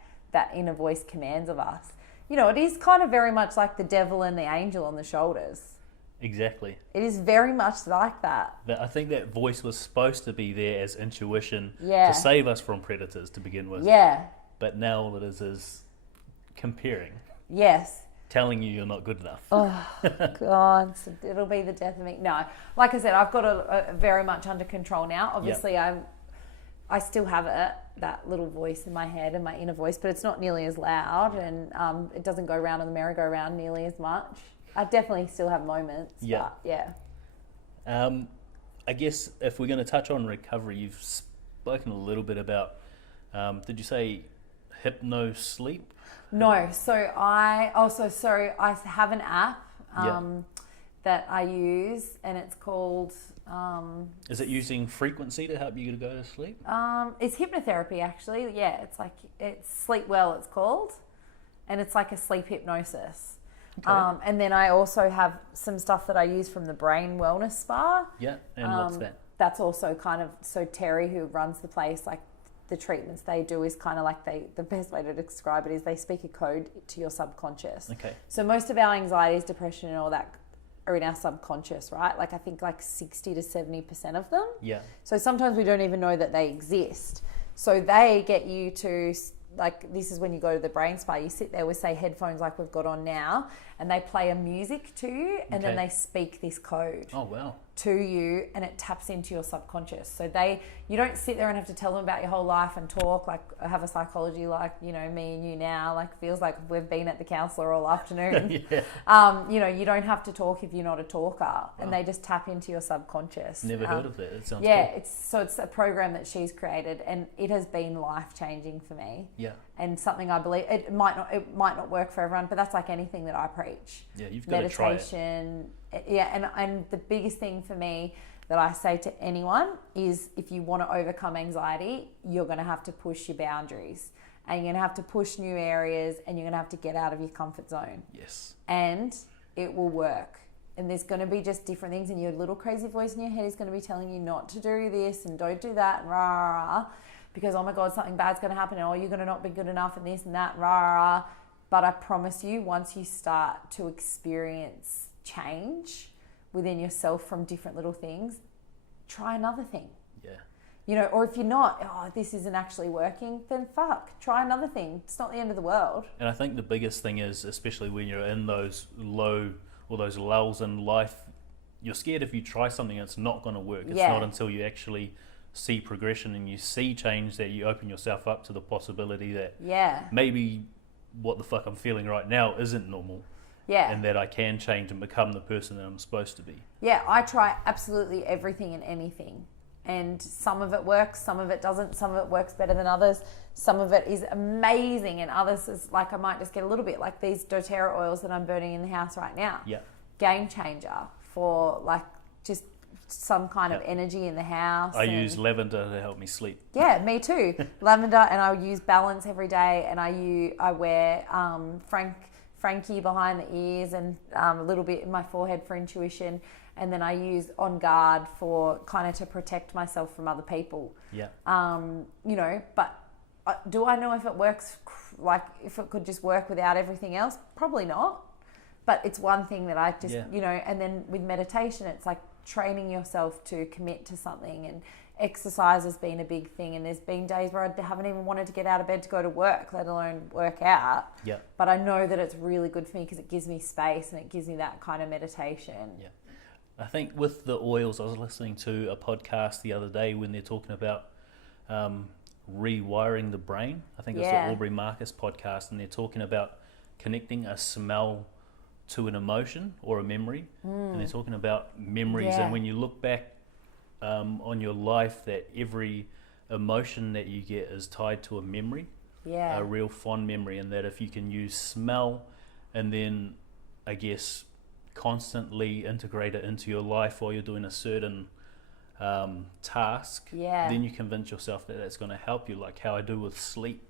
inner voice commands of us. You know, it is kind of very much like the devil and the angel on the shoulders. Exactly. It is very much like that. I think that voice was supposed to be there as intuition Yeah. to save us from predators to begin with. Yeah. But now all it is comparing. Yes. Telling you you're not good enough. Oh, God, so it'll be the death of me. No, like I said, I've got a very much under control now. Obviously, Yep. I still have that little voice in my head and my inner voice, but it's not nearly as loud, and it doesn't go around on the merry-go-round nearly as much. I definitely still have moments. Yeah. But yeah. I guess if we're going to touch on recovery, you've spoken a little bit about, did you say hypno sleep? No, so I have an app that I use, and it's called... is it using frequency to help you to go to sleep? It's hypnotherapy, actually. Yeah, it's Sleep Well, it's called, and it's like a sleep hypnosis. Okay. And then I also have some stuff that I use from the Brain Wellness Spa. Yeah, and what's that? That's also kind of, so Terry, who runs the place, like the treatments they do is kind of like the best way to describe it is they speak a code to your subconscious. Okay. So most of our anxieties, depression and all that are in our subconscious, right? Like I think like 60 to 70% of them. Yeah. So sometimes we don't even know that they exist. So they get you to, like, this is when you go to the brain spa, you sit there with, say, headphones like we've got on now, and they play a music to you, and then they speak this code. Oh, wow. To you, and it taps into your subconscious. So you don't sit there and have to tell them about your whole life and talk, like have a psychology like, you know, me and you now, like feels like we've been at the counsellor all afternoon. Yeah. You know, you don't have to talk if you're not a talker, and they just tap into your subconscious. Never heard of that. It sounds yeah, cool. It's a program that she's created, and it has been life-changing for me. Yeah. And something I believe it might not work for everyone, but that's like anything that I preach. Yeah, you've got to try it. Meditation. Yeah, and the biggest thing for me that I say to anyone is, if you want to overcome anxiety, you're going to have to push your boundaries, and you're going to have to push new areas, and you're going to have to get out of your comfort zone. Yes. And it will work. And there's going to be just different things, and your little crazy voice in your head is going to be telling you not to do this and don't do that and rah, rah, rah, because, oh my God, something bad's going to happen, and oh, you're going to not be good enough and this and that, rah, rah, rah. But I promise you, once you start to experience change within yourself from different little things, try another thing. Yeah. You know, or if you're not, oh, this isn't actually working, then try another thing. It's not the end of the world. And I think the biggest thing is, especially when you're in those low or those lulls in life, you're scared if you try something it's not going to work. It's not until you actually see progression and you see change that you open yourself up to the possibility that maybe what the fuck I'm feeling right now isn't normal. Yeah. And that I can change and become the person that I'm supposed to be. Yeah, I try absolutely everything and anything. And some of it works, some of it doesn't, some of it works better than others. Some of it is amazing, and others is like, I might just get a little bit, like these doTERRA oils that I'm burning in the house right now. Yeah. Game changer for like just some kind of energy in the house. I use lavender to help me sleep. Yeah, me too. Lavender, and I use Balance every day, and I wear Frankie behind the ears, and a little bit in my forehead for intuition, and then I use On Guard for kind of to protect myself from other people. Yeah. You know, but do I know if it works, like if it could just work without everything else? Probably not. But it's one thing that I just, Yeah. and then with meditation, it's like training yourself to commit to something, and exercise has been a big thing. And there's been days where I haven't even wanted to get out of bed to go to work, let alone work out. Yeah. But I know that it's really good for me because it gives me space and it gives me that kind of meditation. Yeah. I think with the oils, I was listening to a podcast the other day when they're talking about rewiring the brain. I think it's the Aubrey Marcus podcast, and they're talking about connecting a smell to an emotion or a memory. And they're talking about memories, and when you look back on your life, that every emotion that you get is tied to a memory, a real fond memory, and that if you can use smell and then, I guess, constantly integrate it into your life while you're doing a certain task, then you convince yourself that that's going to help you, like how I do with sleep.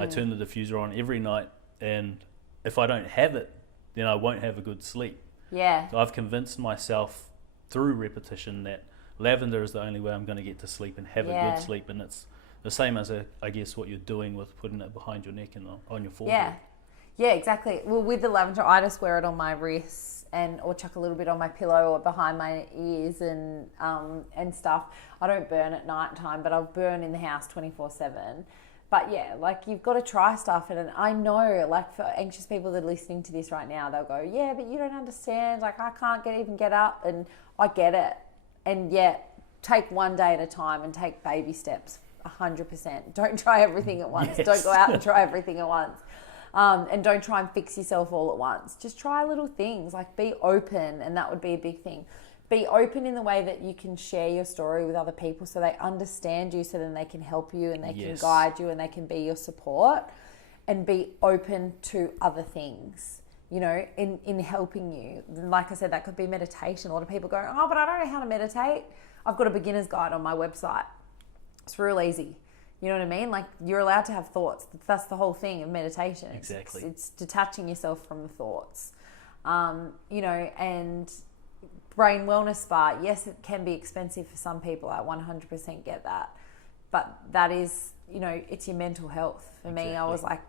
I turn the diffuser on every night, and if I don't have it, then I won't have a good sleep. So I've convinced myself through repetition that lavender is the only way I'm going to get to sleep and have a good sleep, and it's the same as I guess what you're doing with putting it behind your neck and on your forehead. Yeah, exactly. Well, with the lavender, I just wear it on my wrists or chuck a little bit on my pillow or behind my ears and stuff. I don't burn at night time, but I'll burn in the house 24/7. But yeah, like you've got to try stuff, and I know, like for anxious people that are listening to this right now, they'll go, yeah, but you don't understand. Like I can't even get up, and I get it. And yet, take one day at a time and take baby steps. 100%. Don't try everything at once. Don't go out and try everything at once. And don't try and fix yourself all at once. Just try little things, like be open, and that would be a big thing. Be open in the way that you can share your story with other people so they understand you, so then they can help you and they can guide you and they can be your support, and be open to other things, in helping you. Like I said, that could be meditation. A lot of people go, oh, but I don't know how to meditate. I've got a beginner's guide on my website. It's real easy. You know what I mean? Like you're allowed to have thoughts. That's the whole thing of meditation. Exactly. It's detaching yourself from the thoughts. And brain wellness spa, yes, it can be expensive for some people. I 100% get that. But that is, it's your mental health. For me, I was like,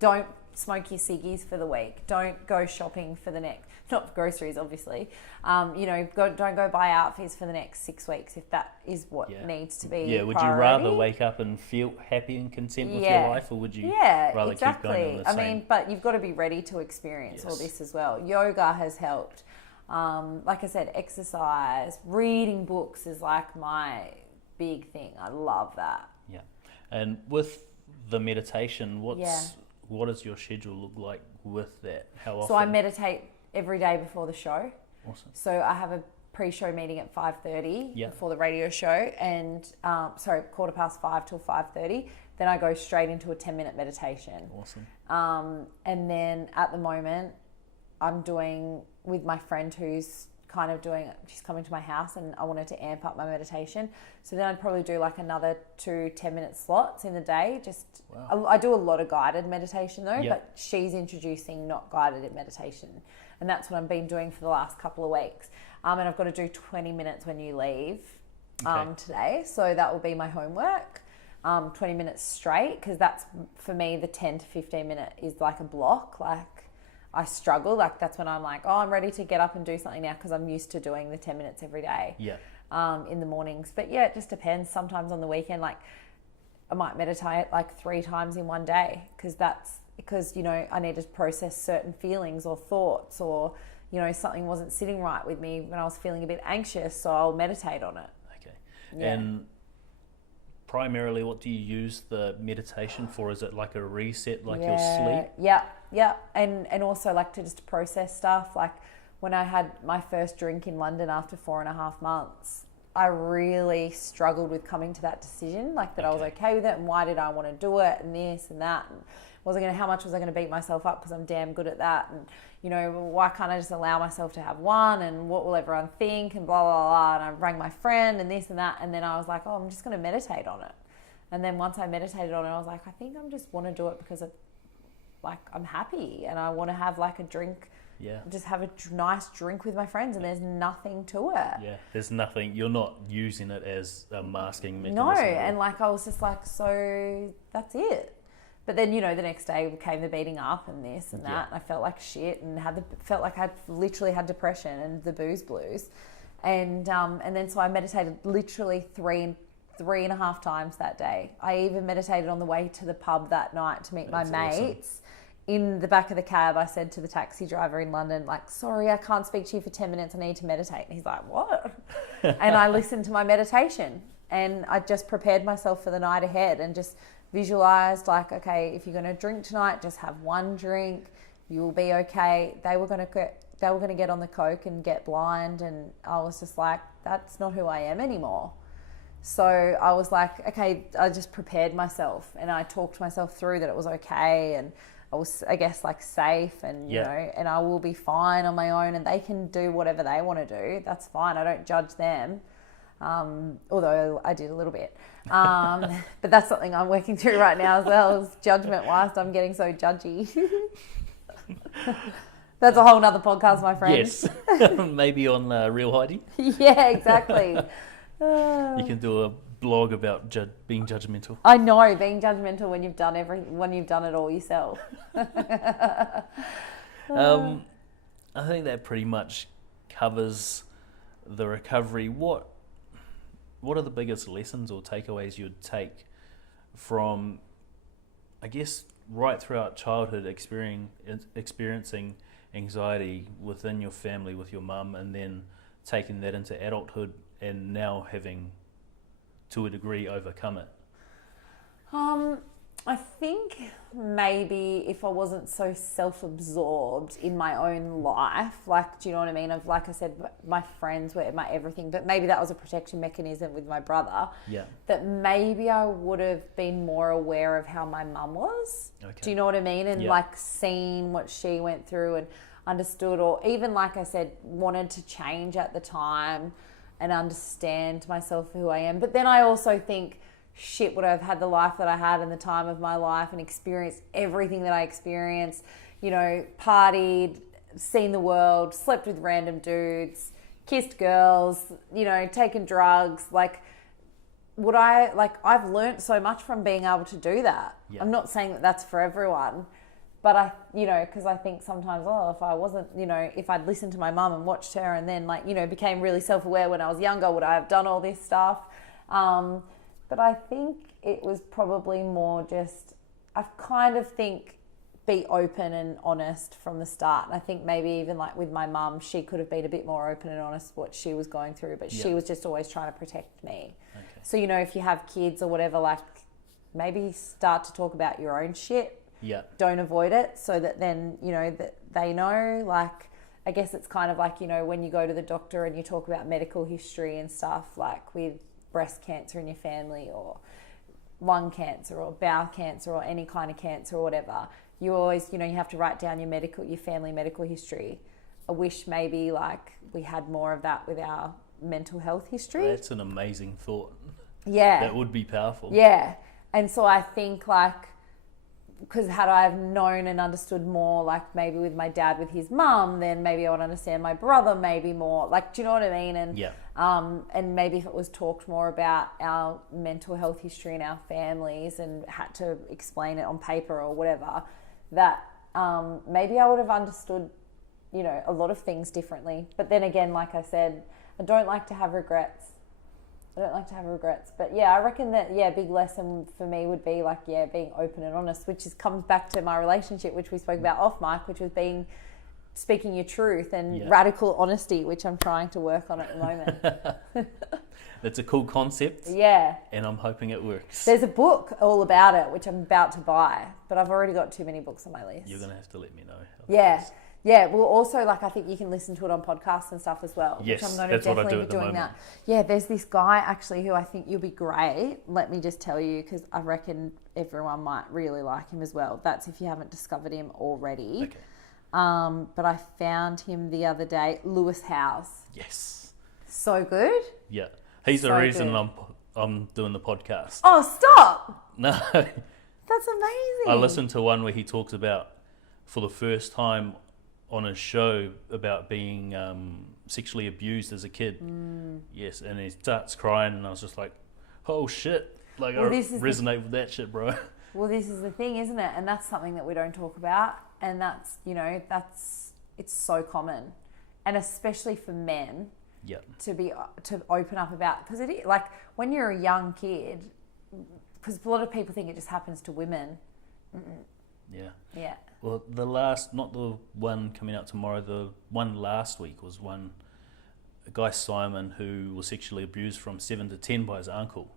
don't smoke your ciggies for the week. Don't go shopping for the next, not for groceries, obviously. Don't go buy outfits for the next 6 weeks if that is what needs to be. Yeah, would you rather wake up and feel happy and content with your life, or would you rather keep going on the same? I mean, but you've got to be ready to experience all this as well. Yoga has helped. Like I said, exercise, reading books is like my big thing. I love that. Yeah. And with the meditation, what does your schedule look like with that? How often? So I meditate every day before the show. Awesome. So I have a pre-show meeting at 5:30 before the radio show, and 5:15 till 5:30. Then I go straight into a 10-minute meditation. Awesome. And then at the moment, I'm doing with my friend who's kind of she's coming to my house, and I wanted to amp up my meditation. So then I'd probably do like another 2 10-minute slots in the day. I do a lot of guided meditation though, but she's introducing not guided meditation. And that's what I've been doing for the last couple of weeks. And I've got to do 20 minutes when you leave today. So that will be my homework. 20 minutes straight, because that's, for me, the 10 to 15 minute is like a block. Like I struggle. Like that's when I'm like, oh, I'm ready to get up and do something now, because I'm used to doing the 10 minutes every day in the mornings. But yeah, it just depends. Sometimes on the weekend, like I might meditate like 3 times in one day, because I need to process certain feelings or thoughts, or something wasn't sitting right with me when I was feeling a bit anxious, so I'll meditate on it. Okay. And primarily, what do you use the meditation for? Is it like a reset, like your sleep? Yeah. And also like to just process stuff. Like when I had my first drink in London after 4.5 months, I really struggled with coming to that decision, like that I was okay with it, and why did I want to do it, and this and that, and how much was I going to beat myself up because I'm damn good at that, and why can't I just allow myself to have one, and what will everyone think, and blah blah blah. And I rang my friend and this and that, and then I was like, oh, I'm just going to meditate on it. And then once I meditated on it, I was like, I think I just want to do it because I'm happy, and I want to have like a drink. Yeah. Just have a nice drink with my friends, and there's nothing to it. Yeah, there's nothing. You're not using it as a masking mechanism. No, and like I was just like, so that's it. But then, the next day came the beating up and this and that. And I felt like shit and felt like I literally had depression and the booze blues. And then so I meditated literally three and a half times that day. I even meditated on the way to the pub that night to meet my mates. Awesome. In the back of the cab, I said to the taxi driver in London, like, sorry, I can't speak to you for 10 minutes. I need to meditate. And he's like, what? And I listened to my meditation and I just prepared myself for the night ahead and just visualized like, okay, if you're going to drink tonight, just have one drink. You will be okay. They were going to get on the coke and get blind. And I was just like, that's not who I am anymore. So I was like, okay, I just prepared myself and I talked myself through that it was okay. And I was, I guess, like safe and, you know, and I will be fine on my own and they can do whatever they want to do. That's fine. I don't judge them. Although I did a little bit. But that's something I'm working through right now as well, is judgment whilst I'm getting so judgy. That's a whole nother podcast, my friend. Yes. Maybe on Real Heidi. Yeah, exactly. You can do a blog about being judgmental. I know, being judgmental when you've done it all yourself. I think that pretty much covers the recovery. What are the biggest lessons or takeaways you'd take from, I guess, right throughout childhood experiencing anxiety within your family with your mum, and then taking that into adulthood and now having, to a degree, overcome it? I think maybe if I wasn't so self-absorbed in my own life, like, do you know what I mean? Like I said, my friends were my everything, but maybe that was a protection mechanism with my brother. Yeah. That maybe I would have been more aware of how my mum was. Okay. Do you know what I mean? And like seen what she went through and understood, or even, like I said, wanted to change at the time and understand myself for who I am. But then I also think, shit, would I have had the life that I had in the time of my life and experienced everything that I experienced, you know, partied, seen the world, slept with random dudes, kissed girls, you know, taken drugs, like, would I, like, I've learnt so much from being able to do that. Yeah. I'm not saying that that's for everyone, but I, you know, because I think sometimes, if I wasn't, you know, if I'd listened to my mum and watched her and then, like, you know, became really self-aware when I was younger, would I have done all this stuff? But I think it was probably more just, I kind of think, be open and honest from the start. And I think maybe even like with my mum, she could have been a bit more open and honest what she was going through, but she was just always trying to protect me. Okay. So, you know, if you have kids or whatever, like, maybe start to talk about your own shit. Yeah. Don't avoid it, so that then, you know, that they know, like, I guess it's kind of like, you know, when you go to the doctor and you talk about medical history and stuff, like with breast cancer in your family or lung cancer or bowel cancer or any kind of cancer or whatever, you always, you know, you have to write down your family medical history. I wish maybe like we had more of that with our mental health history. That's an amazing thought. Yeah. That would be powerful. Yeah. And so I think like, because had I have known and understood more, like maybe with my dad with his mum, then maybe I would understand my brother maybe more. Like, do you know what I mean? And and maybe if it was talked more about our mental health history in our families and had to explain it on paper or whatever, that maybe I would have understood, you know, a lot of things differently. But then again, like I said, I don't like to have regrets. But yeah, I reckon that, big lesson for me would be like, being open and honest, which comes back to my relationship, which we spoke about off mic, which was speaking your truth and radical honesty, which I'm trying to work on at the moment. That's a cool concept. Yeah. And I'm hoping it works. There's a book all about it, which I'm about to buy, but I've already got too many books on my list. You're going to have to let me know. Yeah. Yeah, well, also, like, I think you can listen to it on podcasts and stuff as well. Yes, which I'm going to definitely be doing that. Yeah, there's this guy, actually, who I think you'll be great. Let me just tell you, because I reckon everyone might really like him as well. That's if you haven't discovered him already. Okay. But I found him the other day, Lewis Howes. Yes. So good. Yeah. He's the reason I'm doing the podcast. Oh, stop. No. That's amazing. I listened to one where he talks about, for the first time on a show, about being sexually abused as a kid. Yes, and he starts crying and I was just like, oh shit, like I resonate with that shit, bro. Well, this is the thing, isn't it? And that's something that we don't talk about. And that's, it's so common. And especially for men to open up about, because it is, like when you're a young kid, because a lot of people think it just happens to women. Yeah. Well, not the one coming out tomorrow, the one last week was a guy, Simon, who was sexually abused from 7 to 10 by his uncle.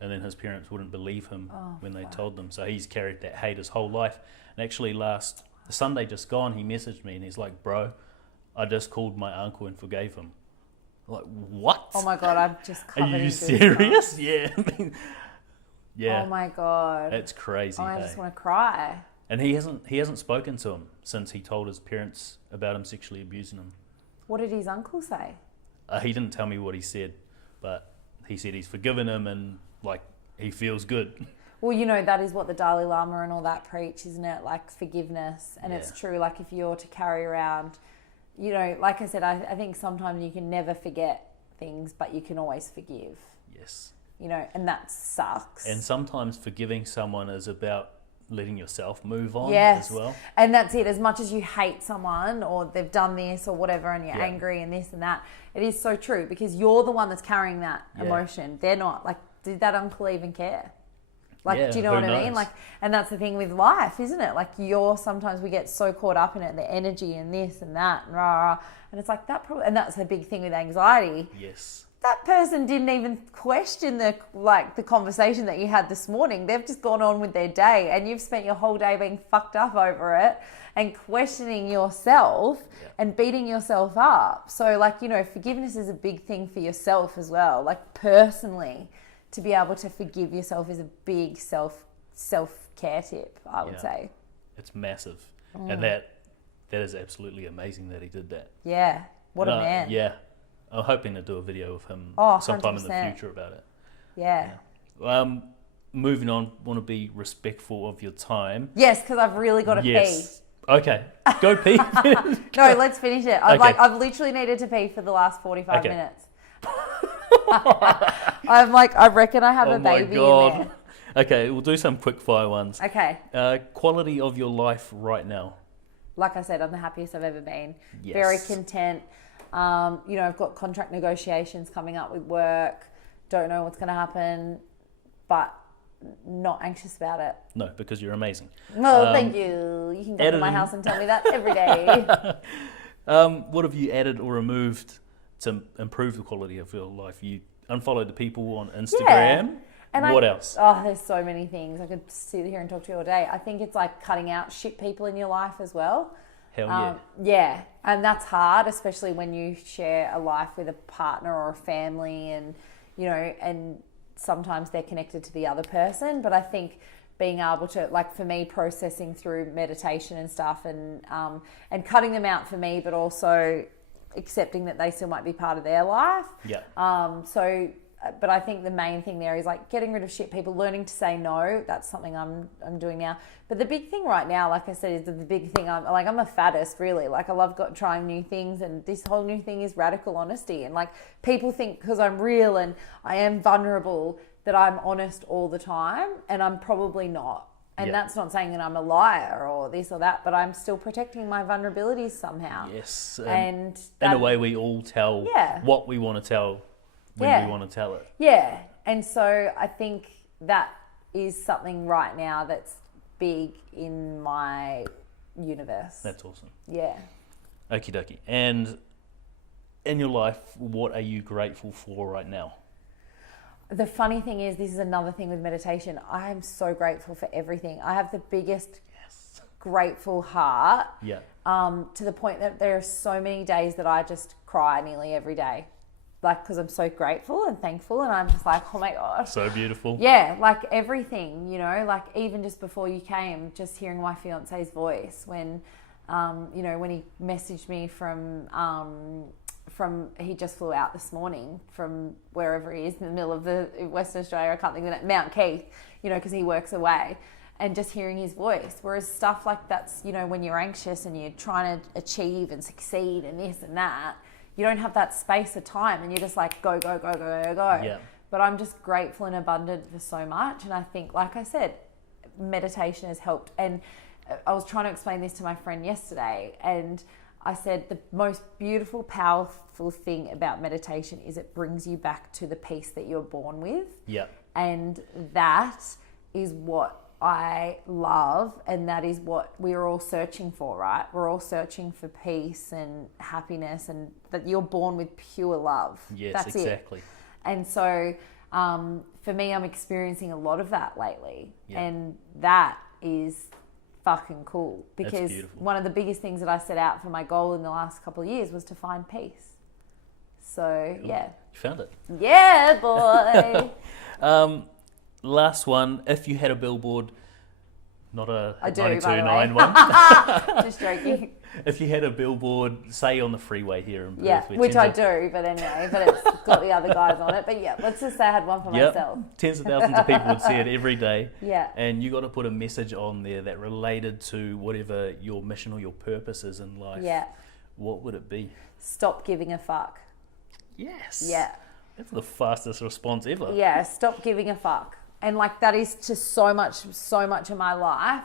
And then his parents wouldn't believe him when they told them. So he's carried that hate his whole life. And actually the Sunday just gone, he messaged me and he's like, bro, I just called my uncle and forgave him. I'm like, what? Oh my God, I'm just covered in Are you goosebumps. serious? Yeah. Yeah. Oh my God. It's crazy. I just want to cry. And he hasn't spoken to him since he told his parents about him sexually abusing him. What did his uncle say? He didn't tell me what he said, but he said he's forgiven him and like he feels good. Well, that is what the Dalai Lama and all that preach, isn't it? Like forgiveness. And it's true, like if you're to carry around, like I said, I think sometimes you can never forget things, but you can always forgive. Yes. And that sucks. And sometimes forgiving someone is about letting yourself move on as well. And that's it. As much as you hate someone or they've done this or whatever and you're angry and this and that, it is so true because you're the one that's carrying that emotion. They're not. Like, did that uncle even care? Like, do you know what I mean? Like, and that's the thing with life, isn't it? Like, sometimes we get so caught up in it, the energy and this and that and rah, rah. And it's like that and that's a big thing with anxiety. Yes. That person didn't even question the conversation that you had this morning. They've just gone on with their day and you've spent your whole day being fucked up over it and questioning yourself and beating yourself up. So forgiveness is a big thing for yourself as well. Like personally, to be able to forgive yourself is a big self-care tip, I would say. It's massive. And that is absolutely amazing that he did that. Yeah. What a man. Yeah. I'm hoping to do a video of him sometime in the future about it. Yeah. Moving on, want to be respectful of your time. Yes, because I've really got to pee. Okay, go pee. No, let's finish it. I've literally needed to pee for the last 45 minutes. I reckon I have a baby in there. Okay, we'll do some quick fire ones. Okay. Quality of your life right now. Like I said, I'm the happiest I've ever been. Yes. Very content. I've got contract negotiations coming up with work. Don't know what's going to happen, but not anxious about it. No, because you're amazing. Well, thank you. You can go to my house and tell me that every day. What have you added or removed to improve the quality of your life? You unfollowed the people on Instagram. Yeah. And what else? Oh, there's so many things. I could sit here and talk to you all day. I think it's like cutting out shit people in your life as well. Hell yeah. Yeah, and that's hard, especially when you share a life with a partner or a family and, and sometimes they're connected to the other person. But I think being able to, like for me, processing through meditation and stuff and cutting them out for me, but also accepting that they still might be part of their life. Yeah. But I think the main thing there is like getting rid of shit people, learning to say no. That's something I'm doing now. But the big thing right now, like I said, is the big thing. I'm a faddist, really. Like I love trying new things, and this whole new thing is radical honesty. And like people think because I'm real and I am vulnerable that I'm honest all the time, and I'm probably not. And that's not saying that I'm a liar or this or that, but I'm still protecting my vulnerabilities somehow. Yes. And in a way, we all tell what we want to tell when we want to tell it. Yeah. And so I think that is something right now that's big in my universe. That's awesome. Yeah. Okie dokie. And in your life, what are you grateful for right now? The funny thing is, this is another thing with meditation. I am so grateful for everything. I have the biggest grateful heart. Yeah. To the point that there are so many days that I just cry nearly every day. Like, because I'm so grateful and thankful, and I'm just like, oh my gosh. So beautiful. Yeah, like everything, like even just before you came, just hearing my fiance's voice when, when he messaged me from he just flew out this morning from wherever he is in the middle of the Western Australia, I can't think of it, Mount Keith, because he works away, and just hearing his voice. Whereas stuff like that's, when you're anxious and you're trying to achieve and succeed and this and that, you don't have that space of time and you're just like, go, go, go, go, go, go. Yeah. But I'm just grateful and abundant for so much. And I think, like I said, meditation has helped. And I was trying to explain this to my friend yesterday, and I said the most beautiful, powerful thing about meditation is it brings you back to the peace that you're born with. Yeah. And that is what I love, and that is what we're all searching for, right? We're all searching for peace and happiness, and that you're born with pure love. Yes, that's exactly. it. And so for me, I'm experiencing a lot of that lately. Yeah. And that is fucking cool, because one of the biggest things that I set out for my goal in the last couple of years was to find peace. So, yeah. You found it. Yeah, boy. Last one, if you had a billboard, not a 9291 one. Just joking. If you had a billboard, say on the freeway here in Perth. Yeah, which I do, but anyway, but it's got the other guys on it. But yeah, let's just say I had one for myself. Tens of thousands of people would see it every day. Yeah. And you got to put a message on there that related to whatever your mission or your purpose is in life. Yeah. What would it be? Stop giving a fuck. Yes. Yeah. That's the fastest response ever. Yeah, stop giving a fuck. And like that is just so much of my life.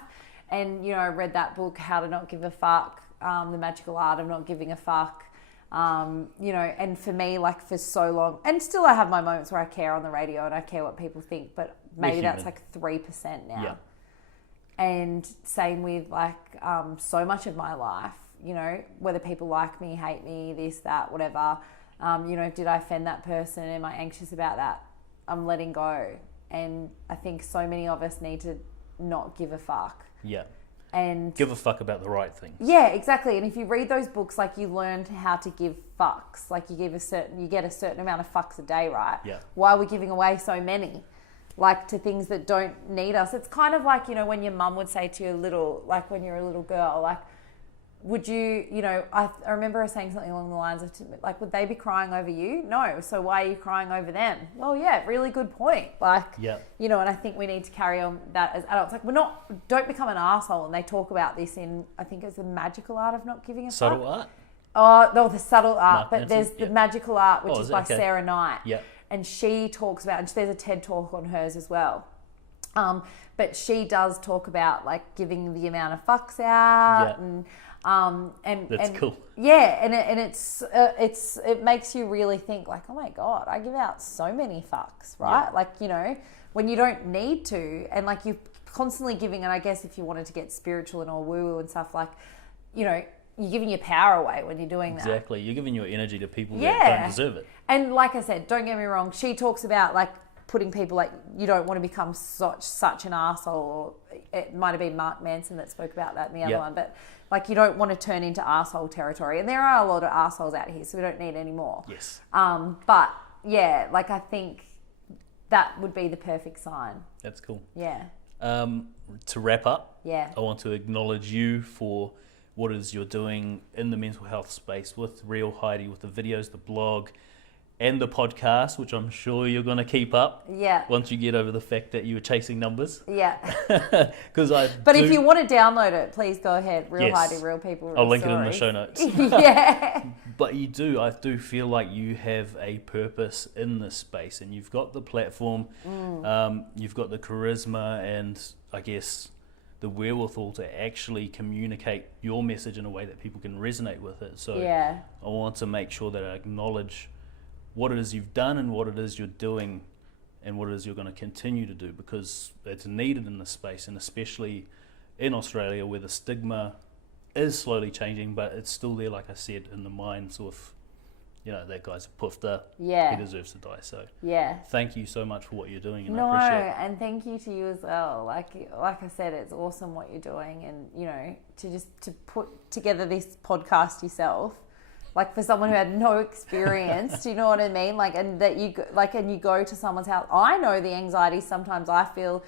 And, you know, I read that book, How to Not Give a Fuck, The Magical Art of Not Giving a Fuck. You know, and for me, like for so long, and still I have my moments where I care on the radio and I care what people think, but maybe that's like 3% now. Yeah. And same with like so much of my life, you know, whether people like me, hate me, this, that, whatever. You know, did I offend that person? Am I anxious about that? I'm letting go. And I think so many of us need to not give a fuck. Yeah. And give a fuck about the right things. Yeah, exactly. And if you read those books, like you learn how to give fucks. Like you get a certain amount of fucks a day, right? Yeah. Why are we giving away so many? Like to things that don't need us. It's kind of like, you know, when your mum would say to you like when you're a little girl, like, would you, you know, I remember her saying something along the lines of, like, would they be crying over you? No. So why are you crying over them? Well, yeah, really good point. Like, you know, and I think we need to carry on that as adults. Like, don't become an asshole. And they talk about this in, I think it's the magical art of not giving a fuck. Subtle art? Oh, no, the subtle art. No, but there's the magical art, which is by okay. Sarah Knight. Yeah. And she talks about, and there's a TED talk on hers as well. But she does talk about like giving the amount of fucks out and that's cool. Yeah, and it makes you really think like, oh my God, I give out so many fucks, right? Yeah. Like, you know, when you don't need to, and like you're constantly giving, and I guess if you wanted to get spiritual and all woo-woo and stuff, like, you know, you're giving your power away when you're doing that. Exactly. You're giving your energy to people that don't deserve it. And like I said, don't get me wrong, she talks about like putting people, like, you don't want to become such an arsehole. Or it might have been Mark Manson that spoke about that in the other one, but like you don't want to turn into arsehole territory. And there are a lot of arseholes out here, so we don't need any more. Yes. But yeah, like I think that would be the perfect sign. That's cool. Yeah. To wrap up, I want to acknowledge you for what it is you're doing in the mental health space with Real Heidi, with the videos, the blog, and the podcast, which I'm sure you're going to keep up. Yeah. Once you get over the fact that you were chasing numbers. Yeah. But if you want to download it, please go ahead. Real Heidi, Real People, Real I'll link Stories. it in the show notes. Yeah. But I do feel like you have a purpose in this space, and you've got the platform, you've got the charisma, and I guess the wherewithal to actually communicate your message in a way that people can resonate with it. So I want to make sure that I acknowledge what it is you've done and what it is you're doing and what it is you're going to continue to do, because it's needed in this space, and especially in Australia where the stigma is slowly changing, but it's still there, like I said, in the minds of, you know, that guy's a poofter, he deserves to die. So thank you so much for what you're doing, and I appreciate it. And thank you to you as well. Like I said, it's awesome what you're doing, and you know, to put together this podcast yourself, like for someone who had no experience, do you know what I mean? Like, and that you and you go to someone's house. I know the anxiety sometimes I feel,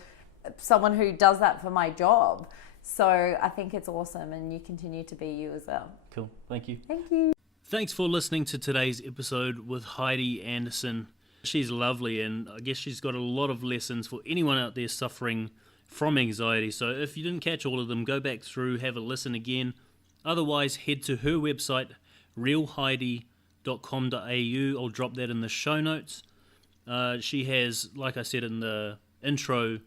someone who does that for my job. So I think it's awesome, and you continue to be you as well. Cool. Thank you. Thank you. Thanks for listening to today's episode with Heidi Anderson. She's lovely, and I guess she's got a lot of lessons for anyone out there suffering from anxiety. So if you didn't catch all of them, go back through, have a listen again. Otherwise, head to her website, realheidi.com.au. I'll drop that in the show notes. She has, like I said in the intro,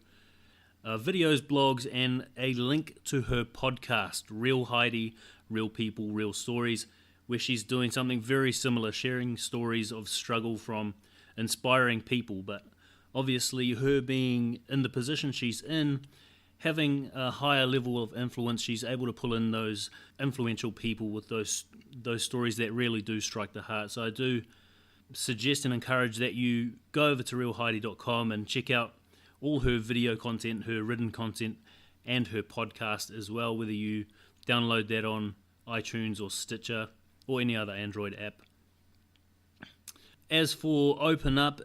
videos, blogs, and a link to her podcast, Real Heidi, Real People, Real Stories, where she's doing something very similar, sharing stories of struggle from inspiring people. But obviously her being in the position she's in, having a higher level of influence, she's able to pull in those influential people with those stories that really do strike the heart. So I do suggest and encourage that you go over to realheidi.com and check out all her video content, her written content, and her podcast as well, whether you download that on iTunes or Stitcher or any other Android app. As for Open Up,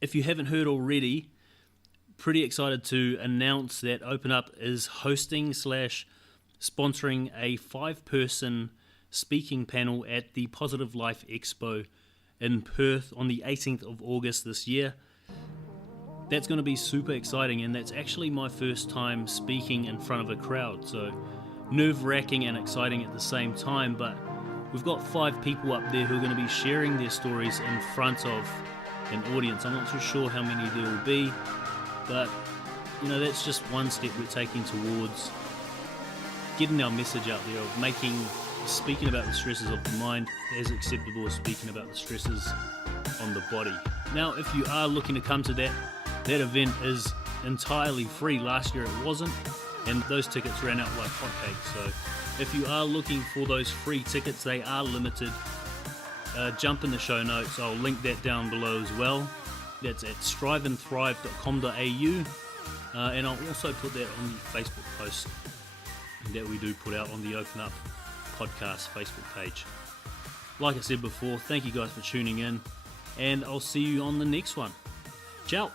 if you haven't heard already, pretty excited to announce that Open Up is hosting / sponsoring a 5-person speaking panel at the Positive Life Expo in Perth on the 18th of August this year. That's going to be super exciting, and that's actually my first time speaking in front of a crowd, so nerve-wracking and exciting at the same time. But we've got 5 people up there who are going to be sharing their stories in front of an audience. I'm not too sure how many there will be, but that's just one step we're taking towards getting our message out there of speaking about the stresses of the mind as acceptable as speaking about the stresses on the body. Now, if you are looking to come to that event is entirely free. Last year it wasn't, and those tickets ran out like hotcakes. So if you are looking for those free tickets, they are limited. Jump in the show notes. I'll link that down below as well. That's at striveandthrive.com.au, and I'll also put that on the Facebook post that we do put out on the Open Up podcast Facebook page. Like I said before, thank you guys for tuning in, and I'll see you on the next one. Ciao.